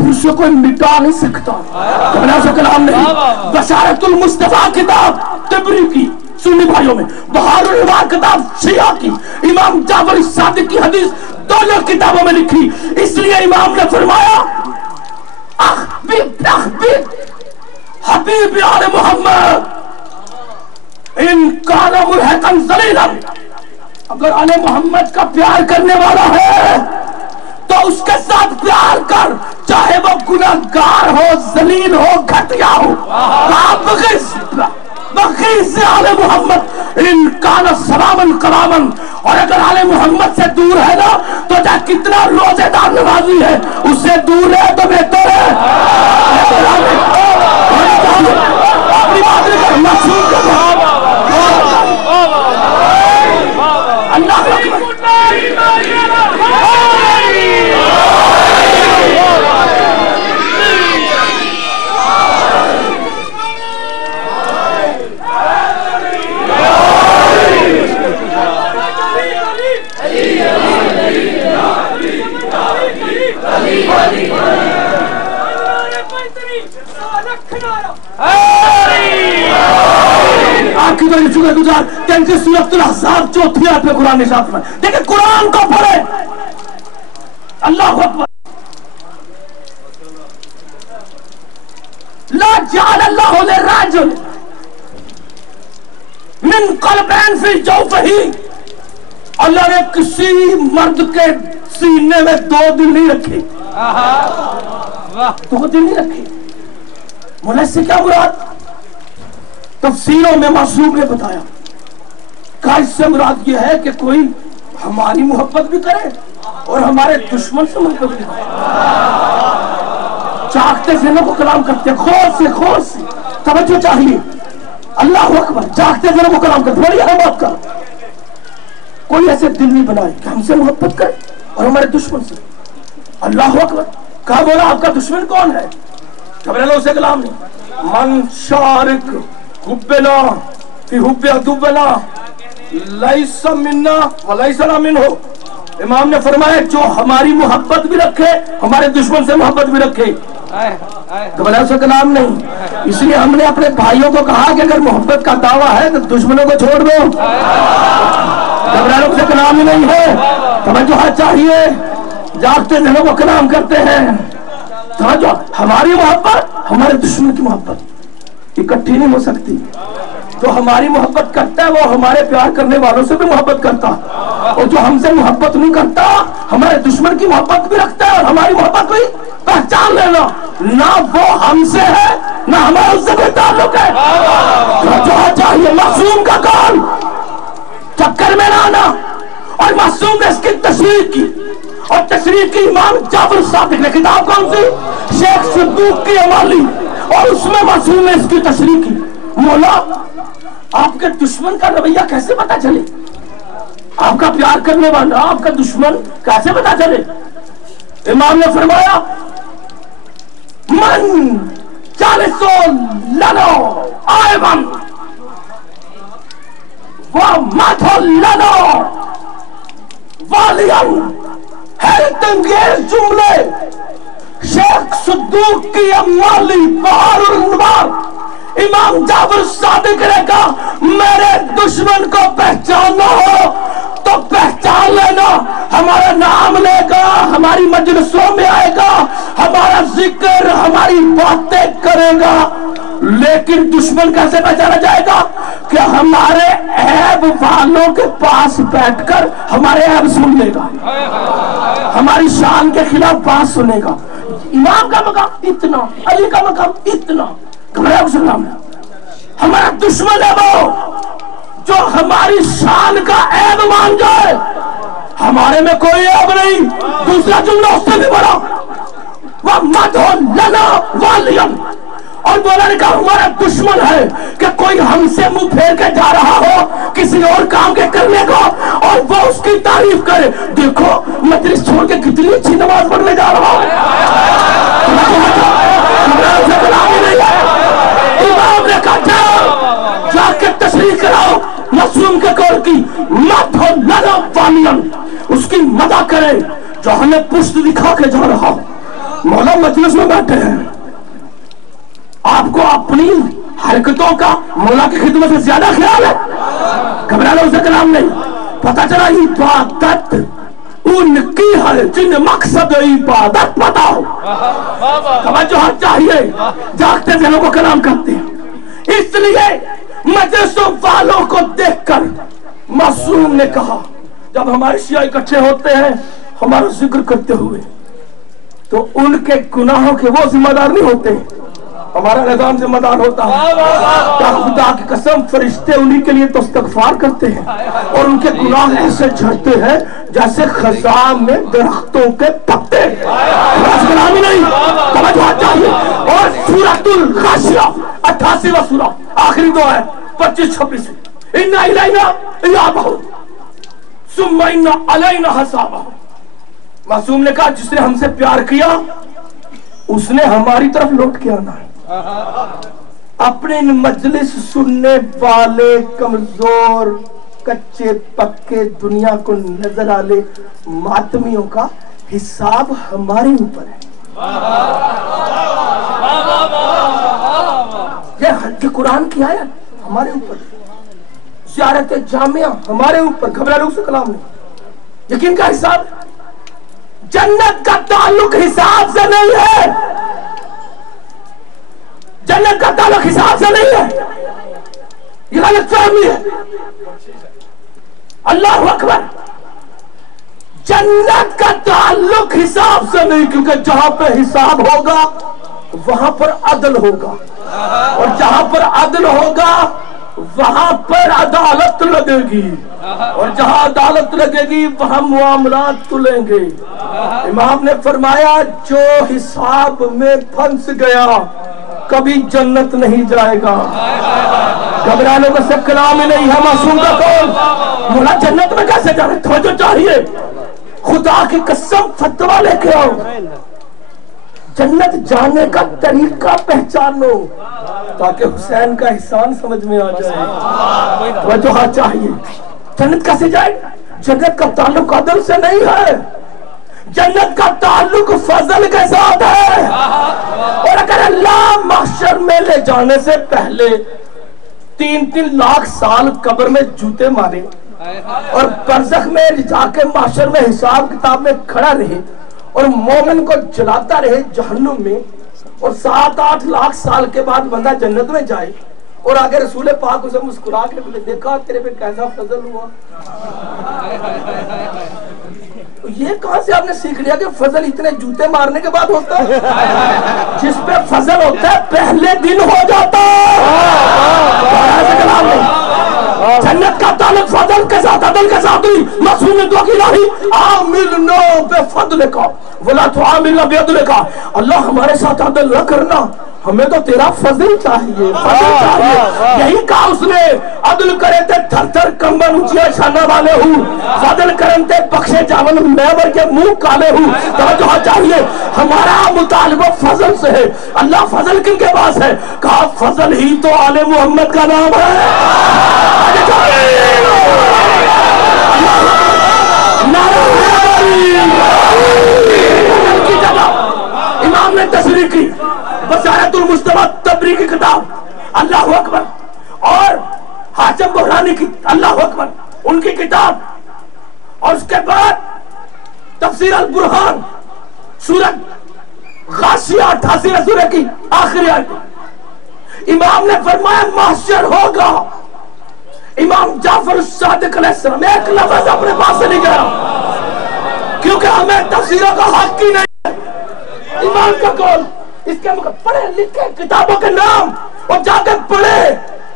उसे कोई मिटा नहीं सकता। कलाम नहीं। बशारतुल मुस्तफा किताब तिबरी की सुन्नी भाइयों में, बहारुल अनवार किताब शिया की, इमाम जाफर सादिक की हदीस दोनों किताबों में लिखी। इसलिए इमाम ने फरमाया हबीब आले मोहम्मद इन काना मुल्हकन ज़लीलन। अगर आले मोहम्मद का प्यार करने वाला है तो उसके साथ प्यार कर, चाहे वो गुनहगार हो, जलील हो, घटिया हो। तबगी से आले मोहम्मद इनकान सलामन कलामन, और अगर आले मोहम्मद से दूर है ना तो चाहे कितना रोजेदार नमाजी है उससे दूर है तो बेहतर है। अपनी बात नहीं कर, मासूम के अल्लाह आपकी तो शुक्र गुजार 33 सूरह अहज़ाब चौथी आयत में कुरान निशात में देखिए, कुरान को पढ़े। अल्लाहु अकबर। ला जअल अल्लाहु लिर्रजुल मिन क़ल्बैन फी जौफ़िही, अल्लाह ने किसी मर्द के सीने में दो दिल नहीं रखे। दो दिल नहीं रखे। बोला इससे क्या मुराद? तफसीरों में मासूम ने बताया कि इससे मुराद ये है कि कोई हमारी मोहब्बत भी करे और हमारे दुश्मन से मोहब्बत भी करे। जागते ज़हनों को कलाम करते, खौफ से तवज्जो चाहिए। अल्लाह अकबर। जागते ज़हनों को कलाम करते, बड़ी अहम बात का। कोई ऐसे दिल नहीं बनाए कि हमसे मोहब्बत करे और हमारे दुश्मन से। अल्लाह अकबर। कहा बोला आपका दुश्मन कौन है? घबराना उसे कलाम नहीं। मन शारिक हुब्बना फी हुब्बि अदुव्वना लैसा मिन्ना व लैसा मिन्हु। इमाम ने फरमाया जो हमारी मोहब्बत भी रखे हमारे दुश्मन से मोहब्बत भी रखे। घबराना उसे कलाम नहीं। इसलिए हमने अपने भाइयों को कहा कि अगर मोहब्बत का दावा है तो दुश्मनों को छोड़ दो। घबराना उसे कलाम ही नहीं है। तवज्जो चाहिए। जागते ज़हनों को कलाम करते हैं। तवज्जो। हमारी मोहब्बत हमारे दुश्मन की मोहब्बत इकट्ठी नहीं हो सकती। जो हमारी मोहब्बत करता है वो हमारे प्यार करने वालों से भी मोहब्बत करता, और जो हमसे मोहब्बत नहीं करता हमारे दुश्मन की मोहब्बत भी रखता है और हमारी मोहब्बत भी पहचान लेना। ना वो हमसे है ना हमारा उससे कोई ताल्लुक है। जो चाहिए मासूम का कौन चक्कर में ना आना। और मासूम ने इसकी तशरीह की, और तशरीह की इमाम जाफर सादिक ने किताब कौन सी? शेख सिद्दूक की अमाली, और उसमें मासूम ने इसकी तशरीह की। मौला आपके दुश्मन का रवैया कैसे पता चले? आपका प्यार करने वाला आपका दुश्मन कैसे पता चले? इमाम ने फरमाया मन चालीसो लनो आयवन वो माथो लनो वालियन। हैरत अंगेज जुमले शेख सिद्दूक की अम्माली बहारुल नवार इमाम जाफर सादिक ने कहा मेरे दुश्मन को पहचानना हो तो पहचान लेना। हमारा नाम लेगा, हमारी मजलिसों में आएगा, हमारा जिक्र हमारी बातें करेगा, लेकिन दुश्मन कैसे पहचाना जाएगा? कि हमारे ऐब वालों के पास बैठकर हमारे ऐब सुन लेगा, हमारी शान के खिलाफ बात सुनेगा। इमाम का मकाम इतना, अली का मकाम इतना। हमारा दुश्मन है वो जो हमारी शान का ऐब मान जाए। हमारे में कोई ऐब नहीं। दूसरा जुमला उससे भी बड़ा, वह मधो लना वालियन। और बोला ने कहा हमारा दुश्मन है कि कोई हमसे मुंह फेर के जा रहा हो किसी और काम के करने को, और वो उसकी तारीफ करे। देखो मजलिस छोड़ के कितनी अच्छी नमाज पढ़ने जा रहा है। इमाम ने कहा जाके तशरीह कराओ मासूम के कौल की मत हो लना वालियन, उसकी मदद करे जो हमें पुष्ट दिखा के जा रहा। मौला मजलिस में बैठे हैं, आपको अपनी हरकतों का मौला की खिदमत से ज्यादा ख्याल है। घबराना उसे कलाम नहीं। पता चला इबादत उनकी है जिन्हें मकसद इबादत पता हो। तवज्जो चाहिए। जागते ज़हनों को कलाम करते हैं। इसलिए मजलिसों वालों को देखकर मासूम ने कहा जब हमारे शिया इकट्ठे होते हैं हमारा जिक्र करते हुए तो उनके गुनाहों के वो जिम्मेदार नहीं होते, हमारा निजाम जिम्मेदार होता है। खुदा की कसम फरिश्ते उन्हीं के लिए तो इस्तगफार करते हैं और उनके गुनाह ऐसे झड़ते हैं जैसे खज़ां में दरख्तों के पत्ते। गुलामी नहीं, तवज्जो चाहिए। और सूरतुल गाशिया 88वां सूरा आखिरी दुआ है 25-26 इन्ना इलैना इयाबहुम सुम्मा इन्ना अलैना हिसाबहुम। मासूम ने कहा जिसने हमसे प्यार किया उसने हमारी तरफ लौट के आना है। अपने मजलिस सुनने वाले कमजोर कच्चे पक्के दुनिया को नजर आले मातमियों का हिसाब हमारे ऊपर है। ये कुरान की आयत हमारे ऊपर, ज़ियारत जामिया हमारे ऊपर, घबरा लोग से कलाम नहीं। यकीन का हिसाब, जन्नत का ताल्लुक हिसाब से नहीं है, जन्नत का ताल्लुक हिसाब से नहीं है, ये गलतफहमी है। अल्लाह अकबर। जन्नत का ताल्लुक हिसाब से नहीं, क्योंकि जहां पे हिसाब होगा वहां पर अदल होगा, और जहां पर अदल होगा वहां पर अदालत लगेगी, और जहां अदालत लगेगी वहां मुआमलात तुलेंगे। इमाम ने फरमाया जो हिसाब में फंस गया कभी जन्नत नहीं जाएगा। घबराने को से कलाम ही नहीं है। मासूम का कौन बोला जन्नत में कैसे जाने? तवज्जो चाहिए। खुदा की कसम फतवा लेके आओ, जन्नत जाने का तरीका पहचानो ताकि हुसैन का एहसान समझ में आ जाए। तवज्जो हाँ चाहिए। जन्नत कैसे जाए? जन्नत का ताल्लुक अदल से नहीं है, जन्नत का ताल्लुक फजल के साथ है। और अगर अल्लाह महशर में ले जाने से पहले 3-3 लाख साल कब्र में जूते मारे और बरज़ख में जाके महशर में हिसाब किताब में खड़ा रहे और मोमिन को जलाता रहे जहन्नुम में, और 7-8 लाख साल के बाद बंदा जन्नत में जाए और आगे रसूल पाक उसे मुस्कुरा के बोले देखा तेरे पे कैसा फजल हुआ। ये कहां से आपने सीख लिया कि फजल इतने जूते मारने के बाद होता है? जिस पे फजल होता है पहले दिन हो जाता है। जन्नत का ताल्लुक फजल के साथ अदल के साथ ही। मासूम ने दुआ की इलाही आमिलना बिफदलिका वला तुआमिलना बिअदलिका। अल्लाह हमारे साथ अदल न करना, हमें तो तेरा फजल चाहिए, फजल चाहिए। यही कहा उसने, अदल करे ते थर-थर कंबन ऊंचिया शाना वाले हूँ, फजल करन ते बख्शे जावन मैवर के मुंह काले हूँ। तवज्जो चाहिए। हमारा मुतालिबा फजल से है। अल्लाह फजल किनके पास है? कहा फजल ही तो आले मोहम्मद का नाम है। इमाम ने तस्वीर की बसारतुल मुस्तफा तबरी की किताब, अल्लाह अकबर, और हाशिम बहरानी की, अल्लाह अकबर, उनकी किताब, और उसके बाद तफसीर अल बुरहान सूरत गाशिया 88वें सूरह की आखिरी आयत। इमाम ने फरमाया महशर होगा। इमाम जाफर सादिक अलैहिस्सलाम एक लफ्ज अपने पास से नहीं गया, क्योंकि हमें तफसीरों का हक ही नहीं है। इमाम का कौल, इसके पढ़े लिखे किताबों के नाम और जाकर पढ़े,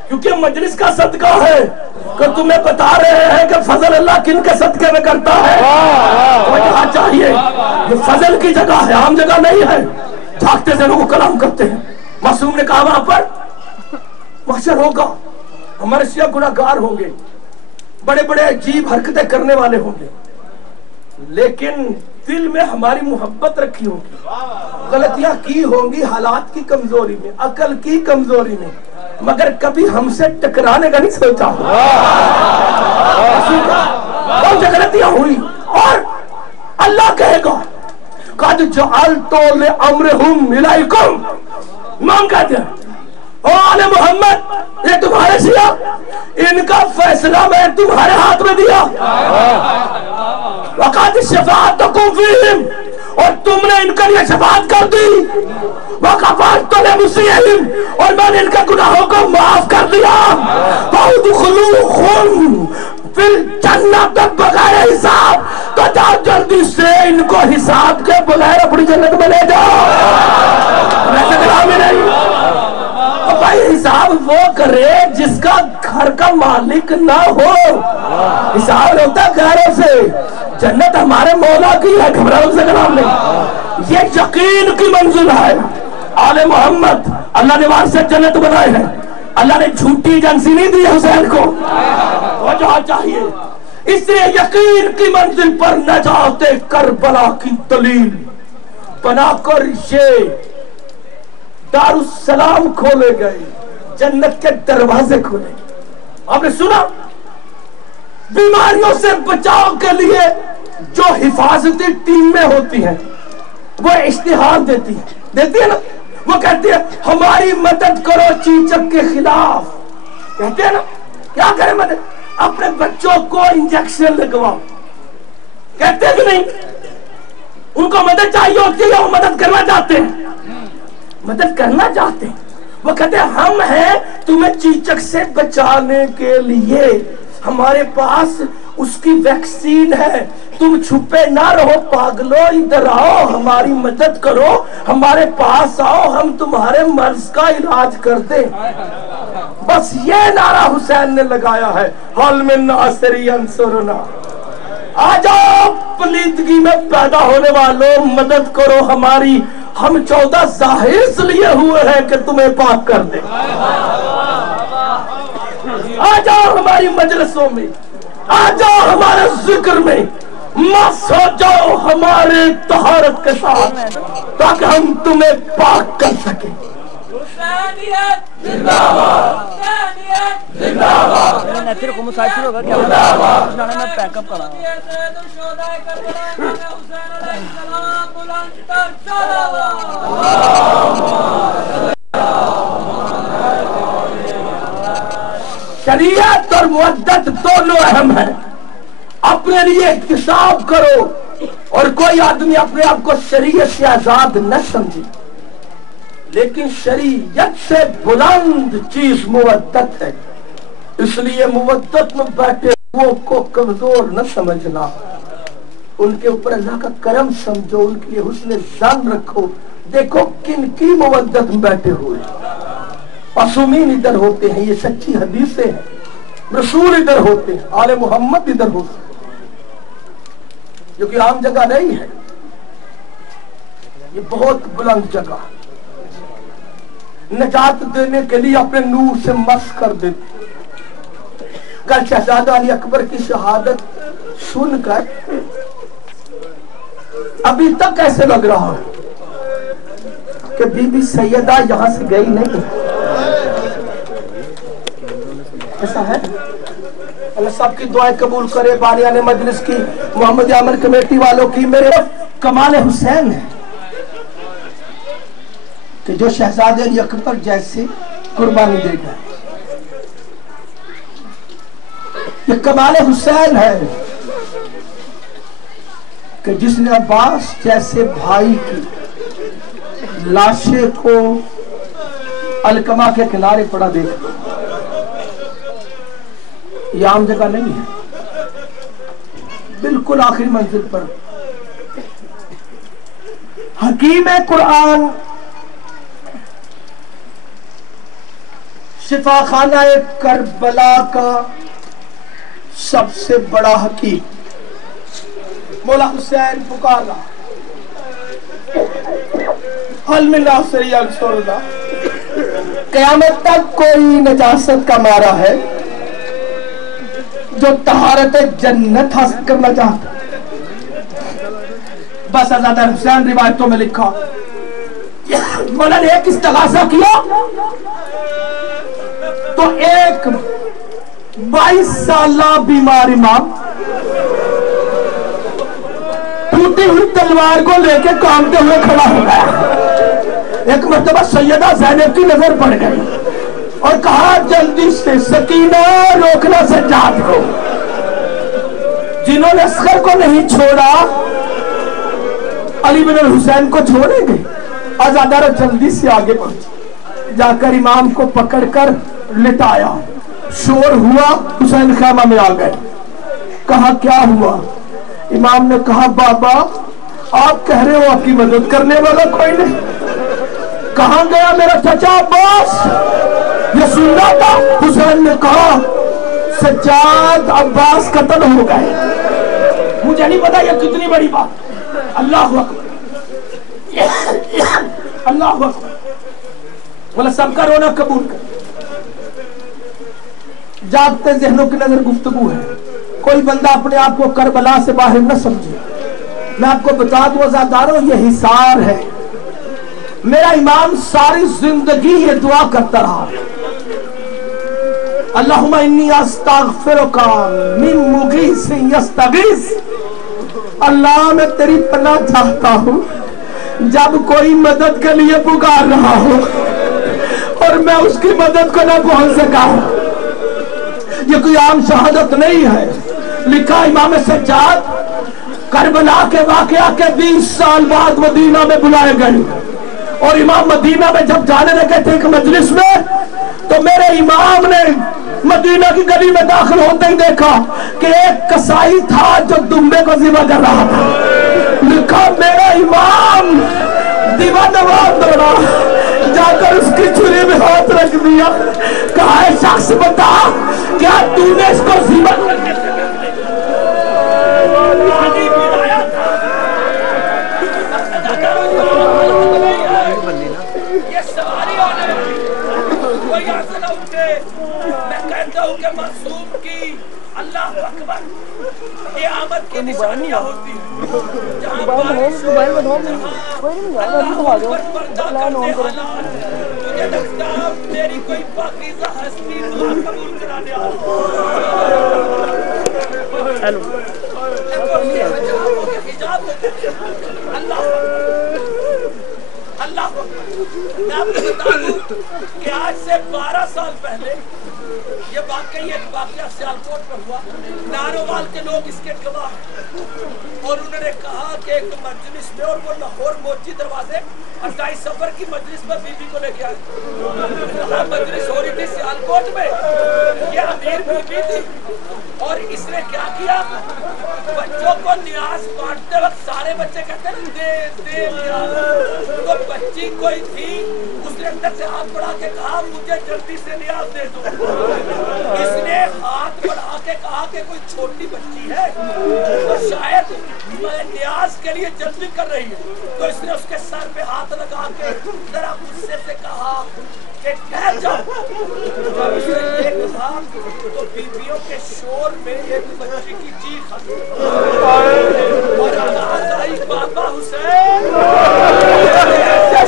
क्योंकि मजलिस का सदका है कि तुम्हें बता रहे हैं कि फजल अल्लाह किन के सदके में करता है। तो चाहिए, ये फजल की जगह है, आम जगह नहीं है। झांकते से लोग कलाम करते हैं। मासूम ने कहा वहां पर महशर होगा, हमारे शिया गुनाहगार होंगे, बड़े बड़े अजीब हरकतें करने वाले होंगे, लेकिन दिल में हमारी मोहब्बत रखी होगी। गलतियां की होंगी हालात की कमजोरी में, अकल की कमजोरी में, मगर कभी हमसे टकराने का नहीं सोचा। कौन सी गलतियां हुई? और अल्लाह कहेगा कद जअलतु लिअम्रिहुम इलैकुम। इमाम कहते हैं ओ आले मोहम्मद, ये तुम्हारे शिया, इनका फैसला मैं तुम्हारे हाथ में दिया। वक़द शफ़ाअतुकुम फ़ीहिम, और तुमने इनके लिए शफ़ाअत कर दी। वग़फ़रतु लिमुसीइहिम, और मैंने इनके गुनाहों को माफ कर दिया। फ़उदख़ुलूहुम फिल जन्नत बगैर हिसाब, तो जाओ जल्दी से इनको हिसाब के बगैर अपनी जन्नत में ले जाओ। वैसे कलाम ही नहीं। بھائی حساب وہ کرے جس کا گھر کا مالک نہ ہو. حساب ہوتا غیروں سے. جنت ہمارے مولا کی ہے, گھبراؤ سے کلام نہیں. یہ یقین کی منزل ہے. آل محمد اللہ نے وہاں سے جنت بنائے ہیں. اللہ نے جھوٹی ایجنسی نہیں دی حسین کو, وجہ چاہیے. اس لیے یقین کی منزل پر نجات کربلا کی دلیل بنا کر یہ دارالسلام کھولے گئے, جنت کے دروازے کھولے. آپ نے سنا بیماریوں سے بچاؤ کے لیے جو حفاظتی ٹیمیں ہوتی ہیں وہ اشتہار دیتی ہے نا. وہ کہتی ہے ہماری مدد کرو چیچک کے خلاف. کہتے ہیں نا کیا کریں مدد, اپنے بچوں کو انجیکشن لگواؤ. کہتے ہیں کہ نہیں, ان کو مدد چاہیے ہوتی ہے, وہ مدد کرنا چاہتے ہیں, مدد کرنا چاہتے ہیں. وہ کہتے ہیں ہم ہیں تمہیں چیچک سے بچانے کے لیے, ہمارے پاس اس کی ویکسین ہے, تم چھپے نہ رہو پاگلو, ادھر آؤ ہماری مدد کرو, ہمارے پاس آؤ, ہم تمہارے مرض کا علاج کر دیں. بس یہ نعرہ حسین نے لگایا ہے, حال من ناصر ینصرنا. آ جاؤ پلیدگی میں پیدا ہونے والوں, مدد کرو ہماری, ہم 14 ظاہر اس لیے ہوئے ہیں کہ تمہیں پاک کر دیں. آ جاؤ ہماری مجلسوں میں, آ جاؤ ہمارے ذکر میں, مس ہو جاؤ ہمارے طہارت کے ساتھ تاکہ ہم تمہیں پاک کر سکیں. شریعت اور مودت دونوں اہم ہیں. اپنے لیے احتساب کرو, اور کوئی آدمی اپنے آپ کو شریعت سے آزاد نہ سمجھے, لیکن شریعت سے بلند چیز مودت ہے. اس لیے مودت میں بیٹھے وہ کو کمزور نہ سمجھنا, ان کے اوپر اللہ کا کرم سمجھو, ان کے لیے حسن ظن رکھو. دیکھو کن کی مودت میں بیٹھے ہوئے, معصومین ادھر ہوتے ہیں, یہ سچی حدیثیں ہیں, رسول ادھر ہوتے ہیں, آل محمد ادھر ہوتے ہیں, جو کہ عام جگہ نہیں ہے, یہ بہت بلند جگہ. نجات دینے کے لیے اپنے نور سے مس کر دیتے. کل شہزادہ علی اکبر کی شہادت سن کر ابھی تک ایسے لگ رہا ہے کہ بی بی سیدہ یہاں سے گئی نہیں. ایسا ہے. اللہ سب کی دعائیں قبول کرے, بانیان مجلس کی, محمد عامر کمیٹی والوں کی. میرے کمال حسین ہے کہ جو شہزادے علی اکبر جیسے قربانی دے گئے. یہ کمال حسین ہے کہ جس نے عباس جیسے بھائی کی لاشے کو الکما کے کنارے پڑا دیکھا. یہ عام جگہ نہیں ہے, بالکل آخری منزل پر. حکیم قرآن شفا خانہ کربلا کا سب سے بڑا حکیم مولا حسین پکارا, حل من ناصر ینصرنا. قیامت تک کوئی نجاست کا مارا ہے جو طہارت جنت حاصل کرنا چاہتا. بس آزاد حسین روایتوں میں لکھا, مولا نے ایک استغاثہ کیا تو ایک 22 سالہ بیمار امام ٹوٹی ہوئی تلوار کو لے کے کامتے ہوئے کھڑا ہو گیا. ایک مرتبہ سیدہ زینب کی نظر پڑ گئی اور کہا جلدی سے سکینہ روکنا سجاد کو. جنہوں نے اصغر کو نہیں چھوڑا علی بن الحسین کو چھوڑیں گے. آزادارہ جلدی سے آگے پہنچی, جا کر امام کو پکڑ کر لٹایا. شور ہوا, حسین خیمہ میں آ گئے. کہا کیا ہوا؟ امام نے کہا بابا آپ کہہ رہے ہو آپ کی مدد کرنے والا کوئی نہیں. کہاں گیا میرا چچا عباس؟ یہ سننا تھا. حسین نے کہا سجاد عباس قتل ہو گئے. مجھے نہیں پتا یہ کتنی بڑی بات. اللہ اکبر اللہ اکبر. بولا سب کا رونا قبول کر. جاگتے ذہنوں کی نظر گفتگو ہے. کوئی بندہ اپنے آپ کو کربلا سے باہر نہ سمجھے. میں آپ کو بتا دوں عزاداروں یہ حصار ہے. میرا امام ساری زندگی یہ دعا کرتا رہا اللہم انی استغفرک من مغیث یستغیث. اللہ میں تیری پناہ چاہتا ہوں جب کوئی مدد کے لیے پکار رہا ہو اور میں اس کی مدد کو نہ پہنچ سکا. یہ کوئی عام شہادت نہیں ہے. لکھا امام سجاد کربلا کے واقعہ کے 20 سال بعد مدینہ میں بلائے گئے اور امام مدینہ میں جب جانے لگے تھے ایک مجلس میں تو میرے امام نے مدینہ کی گلی میں داخل ہوتے ہی دیکھا کہ ایک کسائی تھا جو دمبے کو ذبح کر رہا تھا. لکھا میرا امام دیوانوار دوڑا جا کر اس کی چھری میں ہاتھ رکھ دیا. کہا ہے شخص بتا کیا تو نے اس کو ذبح کر کے معصوم کی اللہ اکبر قیامت کی نشانیاں ہوتی ہیں جہاں بارش اللہ اکبر پردہ کرنے حالات. مجھے لگتا ہے میری کوئی پاکیزہ ہستی دعا قبول کرانے اللہ میں آپ کو بتا دوں کہ آج سے 12 سال پہلے یہ واقعہ سیالکوٹ میں ہوا. نارووال کے لوگ اس کے گواہ ہیں اور انہوں نے کہا کہ ایک مجلس میں اور وہ لاہور موچی دروازے 28 سفر کی مجلس میں بی بی کو لے کے آئے. کہاں مجلس ہو رہی تھی سیالکوٹ میں. یہ امیر بی بی تھی اور اس نے کیا کیا بچوں کو نیاز بانٹتے وقت سارے بچے کہتے ہیں دے نیاز. تو بچی کوئی تھی اس نے اندر سے ہاتھ بڑھا کے کہا مجھے جلدی سے نیاز دے دو. اس نے ہاتھ بڑھا کے کہا کہ کوئی چھوٹی بچی ہے تو شاید نیاز کے لیے جلدی کر رہی ہے. تو اس نے اس کے سر پہ ہاتھ لگا کے ذرا غصے سے کہا کہ ٹھہر جاؤ. جب اس نے یہ کہا تو بیویوں کے شور میں ایک بچی کی چیخ آئی اور آواز آئی بابا حسین.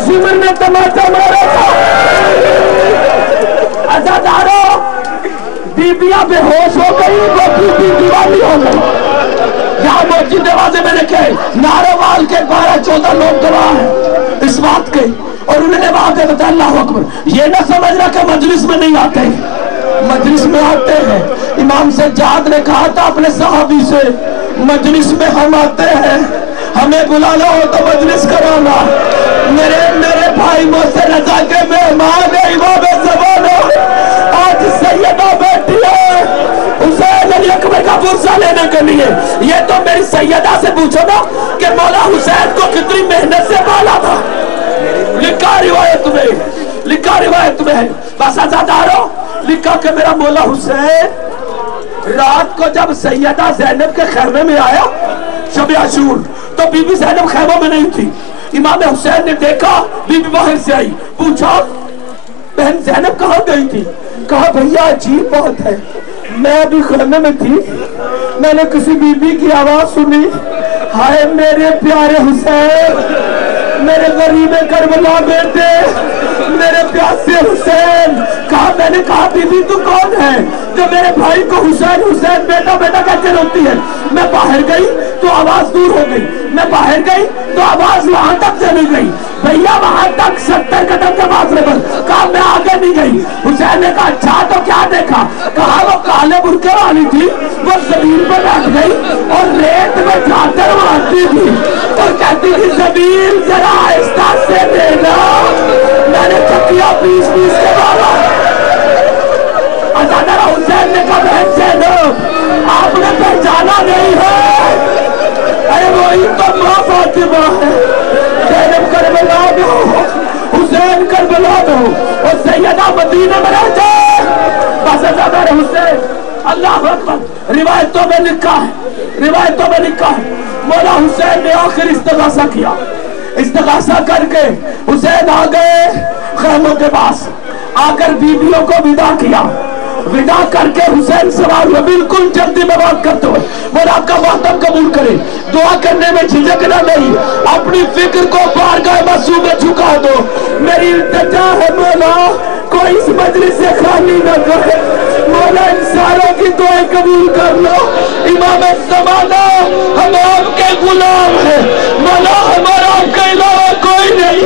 شیور نے تماچا مارا تھا. عزاداروں بیبیاں بے ہوش ہو گئی وہ بی دیوالی ہو گئی. یہاں موچی دروازے میں رکھے نارووال کے 12-14 لوگ گواہ ہیں اس بات کے اور انہوں نے وہاں پہ بتایا اللہ اکبر. یہ نہ سمجھنا کہ مجلس میں نہیں آتے, مجلس میں آتے ہیں. امام سجاد نے کہا تھا اپنے صحابی سے مجلس میں ہم آتے ہیں, ہمیں بلانا ہو تو مجلس کرانا. میرے بھائی محسن رضا کے مہمان امام زمانہ آج سیدہ بیٹھی ہے حسین علی اکبر کا فرصہ لینے کے لیے. یہ تو میری سیدہ سے پوچھو نا کہ مولا حسین کو کتنی محنت سے پالا تھا. لکھا روایت میں بس عزاداروں لکھا کہ میرا مولا حسین رات کو جب سیدہ زینب کے خیمے میں آیا شب عاشور تو بی بی زینب خیموں میں نہیں تھی. امام حسین نے دیکھا بی بی باہر سے آئی, پوچھا بہن زینب کہاں گئی تھی؟ کہا بھیا عجیب بات ہے, میں ابھی خیمے میں تھی, میں نے کسی بی بی کی آواز سنی ہائے میرے پیارے حسین, میرے غریب کربلا بیٹے, میرے پیاسے حسین. کہا میں نے کہا بی بی تو کون ہے جو میرے بھائی کو حسین حسین بیٹا بیٹا کہتے روتی ہے؟ میں باہر گئی تو آواز دور ہو گئی, میں باہر گئی تو آواز وہاں تک چلی گئی بھیا, وہاں تک 70 قدم کے فاصلے پر. کہا میں آگے نہیں گئی. حسین نے کہا اچھا تو کیا دیکھا؟ کہا وہ کالے برقعے والی تھی, وہ زمین پر بیٹھ گئی اور ریت میں چادر مارتی تھی اور کہتی تھی زمین ذرا آہستہ سے دینا, میں نے چکیا 20 کے بابا. عزادارہ حسین نے کہا بہن زینب آپ نے پہچانا نہیں ہے, ارے وہی تو ماں فاطمہ ہے. زینب کربلا میں ہو, حسین کربلا میں ہو, اور सैयदा मदीने में रहते बस मेरे हुसैन। अल्लाह अकबर। रिवायतों में लिखा है, रिवायतों में लिखा है मौला हुसैन ने आखिर इस्तिगासा किया। इस्तिगासा करके हुसैन आ गए खैमों के पास, आकर बीबियों को विदा किया। विदा करके हुसैन सवार हुए, बिल्कुल जल्दी में बात करते हुए, मौला आपका मातम कबूल करे, दुआ करने में झिझकना नहीं, अपनी फिक्र को बारगाह मसूम में झुका दो। मेरी इल्तिजा है मौला कोई इस मजलिस से खाली न करे, मौला इन सारों की दुआ कबूल कर लो। इमाम ज़माना हम आपके गुलाम हैं मौला, हमारा आपके अलावा कोई नहीं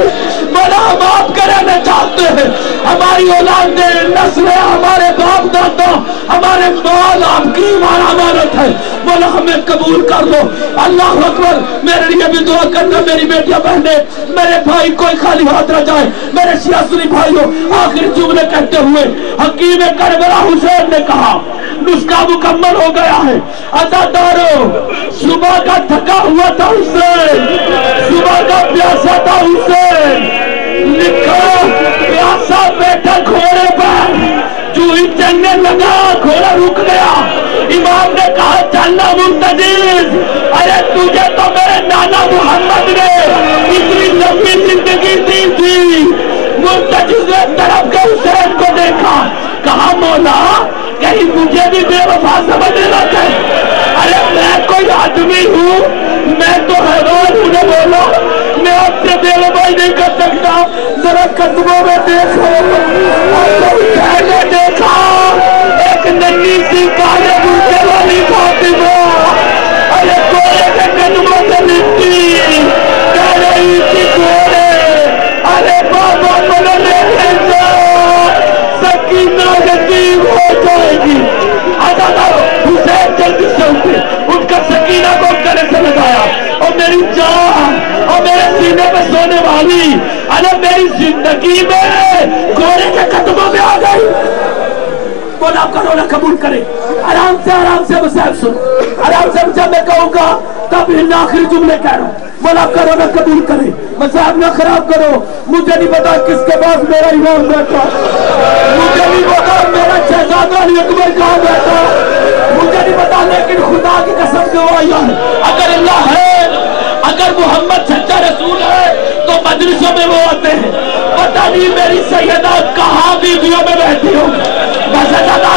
मौला। हम आपका रहना चाहते हैं, हमारी औलादें नस्लें हमारे बाप दादा हमारे माल आपकी अमानत है मौला, हमें कबूल कर लो। अल्लाह अकबर। मेरे लिए भी दुआ करना, मेरी बेटियां बहने, मेरे भाई कोई खाली हाथ न जाए। मेरे शिया सुन्नी भाइयों, आखिरी जुमले कहते हुए हकीम करबला हुसैन ने कहा नुस्खा मुकम्मल हो गया है। अज़ादारों, सुबह का थका हुआ था हुसैन, सुबह का प्यासा था हुसैन, लिखा प्यासा बैठा घोड़े पर, जो ही चलने लगा घोड़ा रुक गया। इमाम ने कहा चलना मुंतजिर, अरे तुझे तो मेरे नाना मोहम्मद ने इतनी लंबी जिंदगी दी थी। मुंतजिर ने तरफ के हुसैन को देखा, कहा मौला कहीं मुझे भी बेवफा समझ लगा। अरे मैं कोई आदमी हूँ, मैं तो हैरान हूँ। बोला मैं आपसे बेवफाई नहीं कर सकता, जरा कदमों में देखो। हुसैन ने देखा एक नन्ही सी काले बूटे वाली फातिमा, अरे घोड़े के कदमों से लिपटी कह रही थी घोड़े, अरे बाबा बोलो लेके जाओ, सकीना नसीब हो जाएगी। हुसैन जल्दी से उठे, उठकर सकीना को गले से लगाया, और मेरी जान और मेरे सीने में सोने वाली, अरे मेरी जिंदगी में घोड़े के कदमों में आ गई। बोला आपका रोना कबूल करे। आराम से मसाइब सुन, आराम से जब मैं कहूँगा तब इन आखिरी जुमले कह रहा हूँ। बोला आपका रोना कबूल करे, मसाइब ना खराब करो। मुझे नहीं पता किसके पास मेरा इमाम बैठा, मुझे नहीं पता मेरा शहजादा अली अकबर कहाँ बैठा, मुझे नहीं पता, लेकिन खुदा की कसम गवाही है अगर अल्लाह है, अगर मोहम्मद सच्चा रसूल है तो मजलिसों में वो आते हैं। पता नहीं मेरी सैयदा कहाँ बीवियों में बैठी हो। बस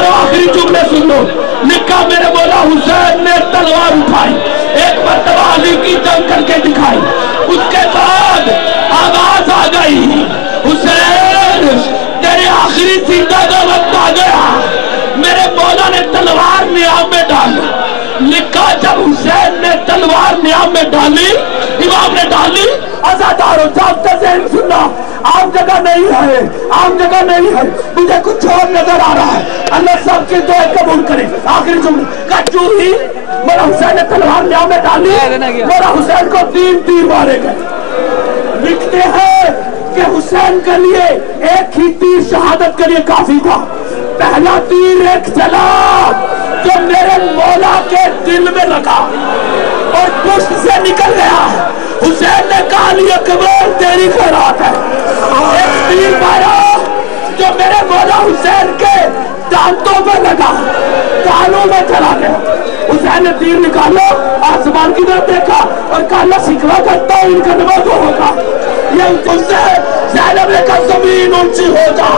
आखिरी जुमले सुन लो। लिखा मेरे मौला हुसैन ने तलवार उठाई, एक मर्तबा अली की जंग करके दिखाई, उसके बाद आवाज आ गई हुसैन तेरे आखिरी जिंदा का वक्त आ गया। मेरे मौला ने तलवार नियाम में डाली। लिखा जब हुसैन ने तलवार नियाम में डाली, इमाम ने डाली, अज़ादारों जागते ज़हन सुनना, आम जगह नहीं है, आम जगह नहीं है, मुझे कुछ और नजर आ रहा है। अल्लाह सबकी दुआ कबूल करे। आखिरी जुमले कच्चू ही मेरा हुसैन ने तलवार नियाम में डाली, मेरा हुसैन को 3 तीर मारे गए। लिखते हैं कि हुसैन के लिए एक ही तीर शहादत के लिए काफी था। पहला तीर एक चला जो मेरे मौला के दिल में लगा और पुष्ट से निकल गया। हुसैन ने कहा अली अकबर तेरी खैरात है। एक तीर मारा जो मेरे मौला हुसैन के दांतों में लगा, कानों में चला गया। हुसैन ने तीर निकाला, आसमान की तरफ देखा और कहा शिकवा करता हूँ इनका नवा तो होगा। ये उससे ज़ैनब ने कहा जमीन ऊंची हो जा,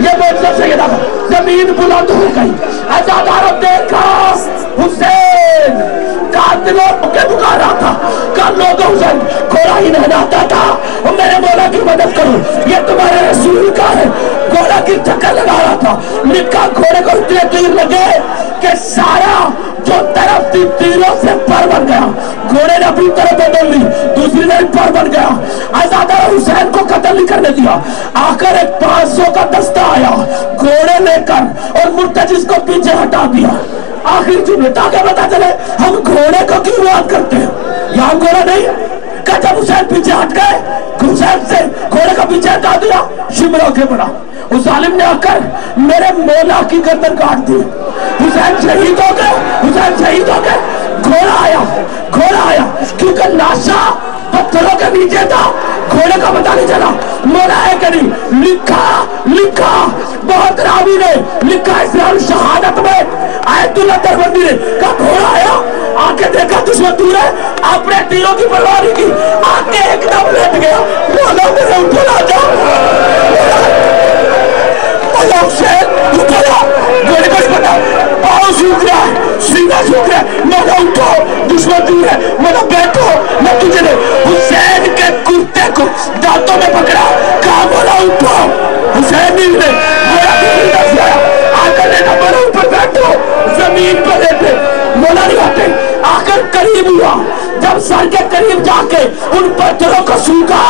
ये मुझसे से जमीन बुलंद हो गई। अज़ादारों देखा हुसैन कातिलों के पुकारा था, कल लोग हुसैन घोड़ा ही नहलाता था, और मेरे मौला की मदद करो, ये तुम्हारे रसूल का है। घोड़ा की चक्कर लगा रहा था। लिखा घोड़े को इतने तीर लगे कि सारा जो तरफ थी तीरों से पर बन गया। घोड़े ने अपनी तरफ बदल ली, दूसरी तरफ पर बन गया। अज़ादारों हुसैन को कत्ल नहीं करने दिया। आकर एक 500 का दस्ता आया घोड़े लेकर और मुर्तजिज को पीछे हटा दिया। आखिर जुमले ताकि पता चले हम घोड़े को क्यों बात करते हैं, यहाँ घोड़ा नहीं। जब हुसैन पीछे हट गए, हुसैन से घोड़े का पीछे हटा दिया, शिमला के बना। उस आलिम ने आकर मेरे मौला की गर्दन काट दी। हुसैन शहीद हो गए, हुसैन शहीद हो गए। घोड़ा आया, घोड़ा आया, क्योंकि लाशा पत्थरों के नीचे था, घोड़े का पता नहीं चला। मौलाए करीम लिखा बहुत रावी ने लिखा इस्लाम शहादत में आयतुल्लाह देवबंदी ने का घोड़ा आया, आके देखा दुश्मन दूर है, अपने तीरों की परवाह नहीं की, आके एकदम लेट गया। बोला मेरे उठो ना जाओ, घोड़े को पता पाँव सूख रहा है, सीना सूख रहा है, मोला उठो दुश्मन दूर है, मोला बैठो मैं तुझे दे। हुसैन के कुर्ते को दांतों में पकड़ा, कहा मोला उठो। हुसैन ने मोला आकर लेना, मोला ऊपर बैठो, जमीन पर लेटे, मोला नहीं आते। आकर करीब हुआ, जब सर के करीब जाके उन पत्थरों को सूखा,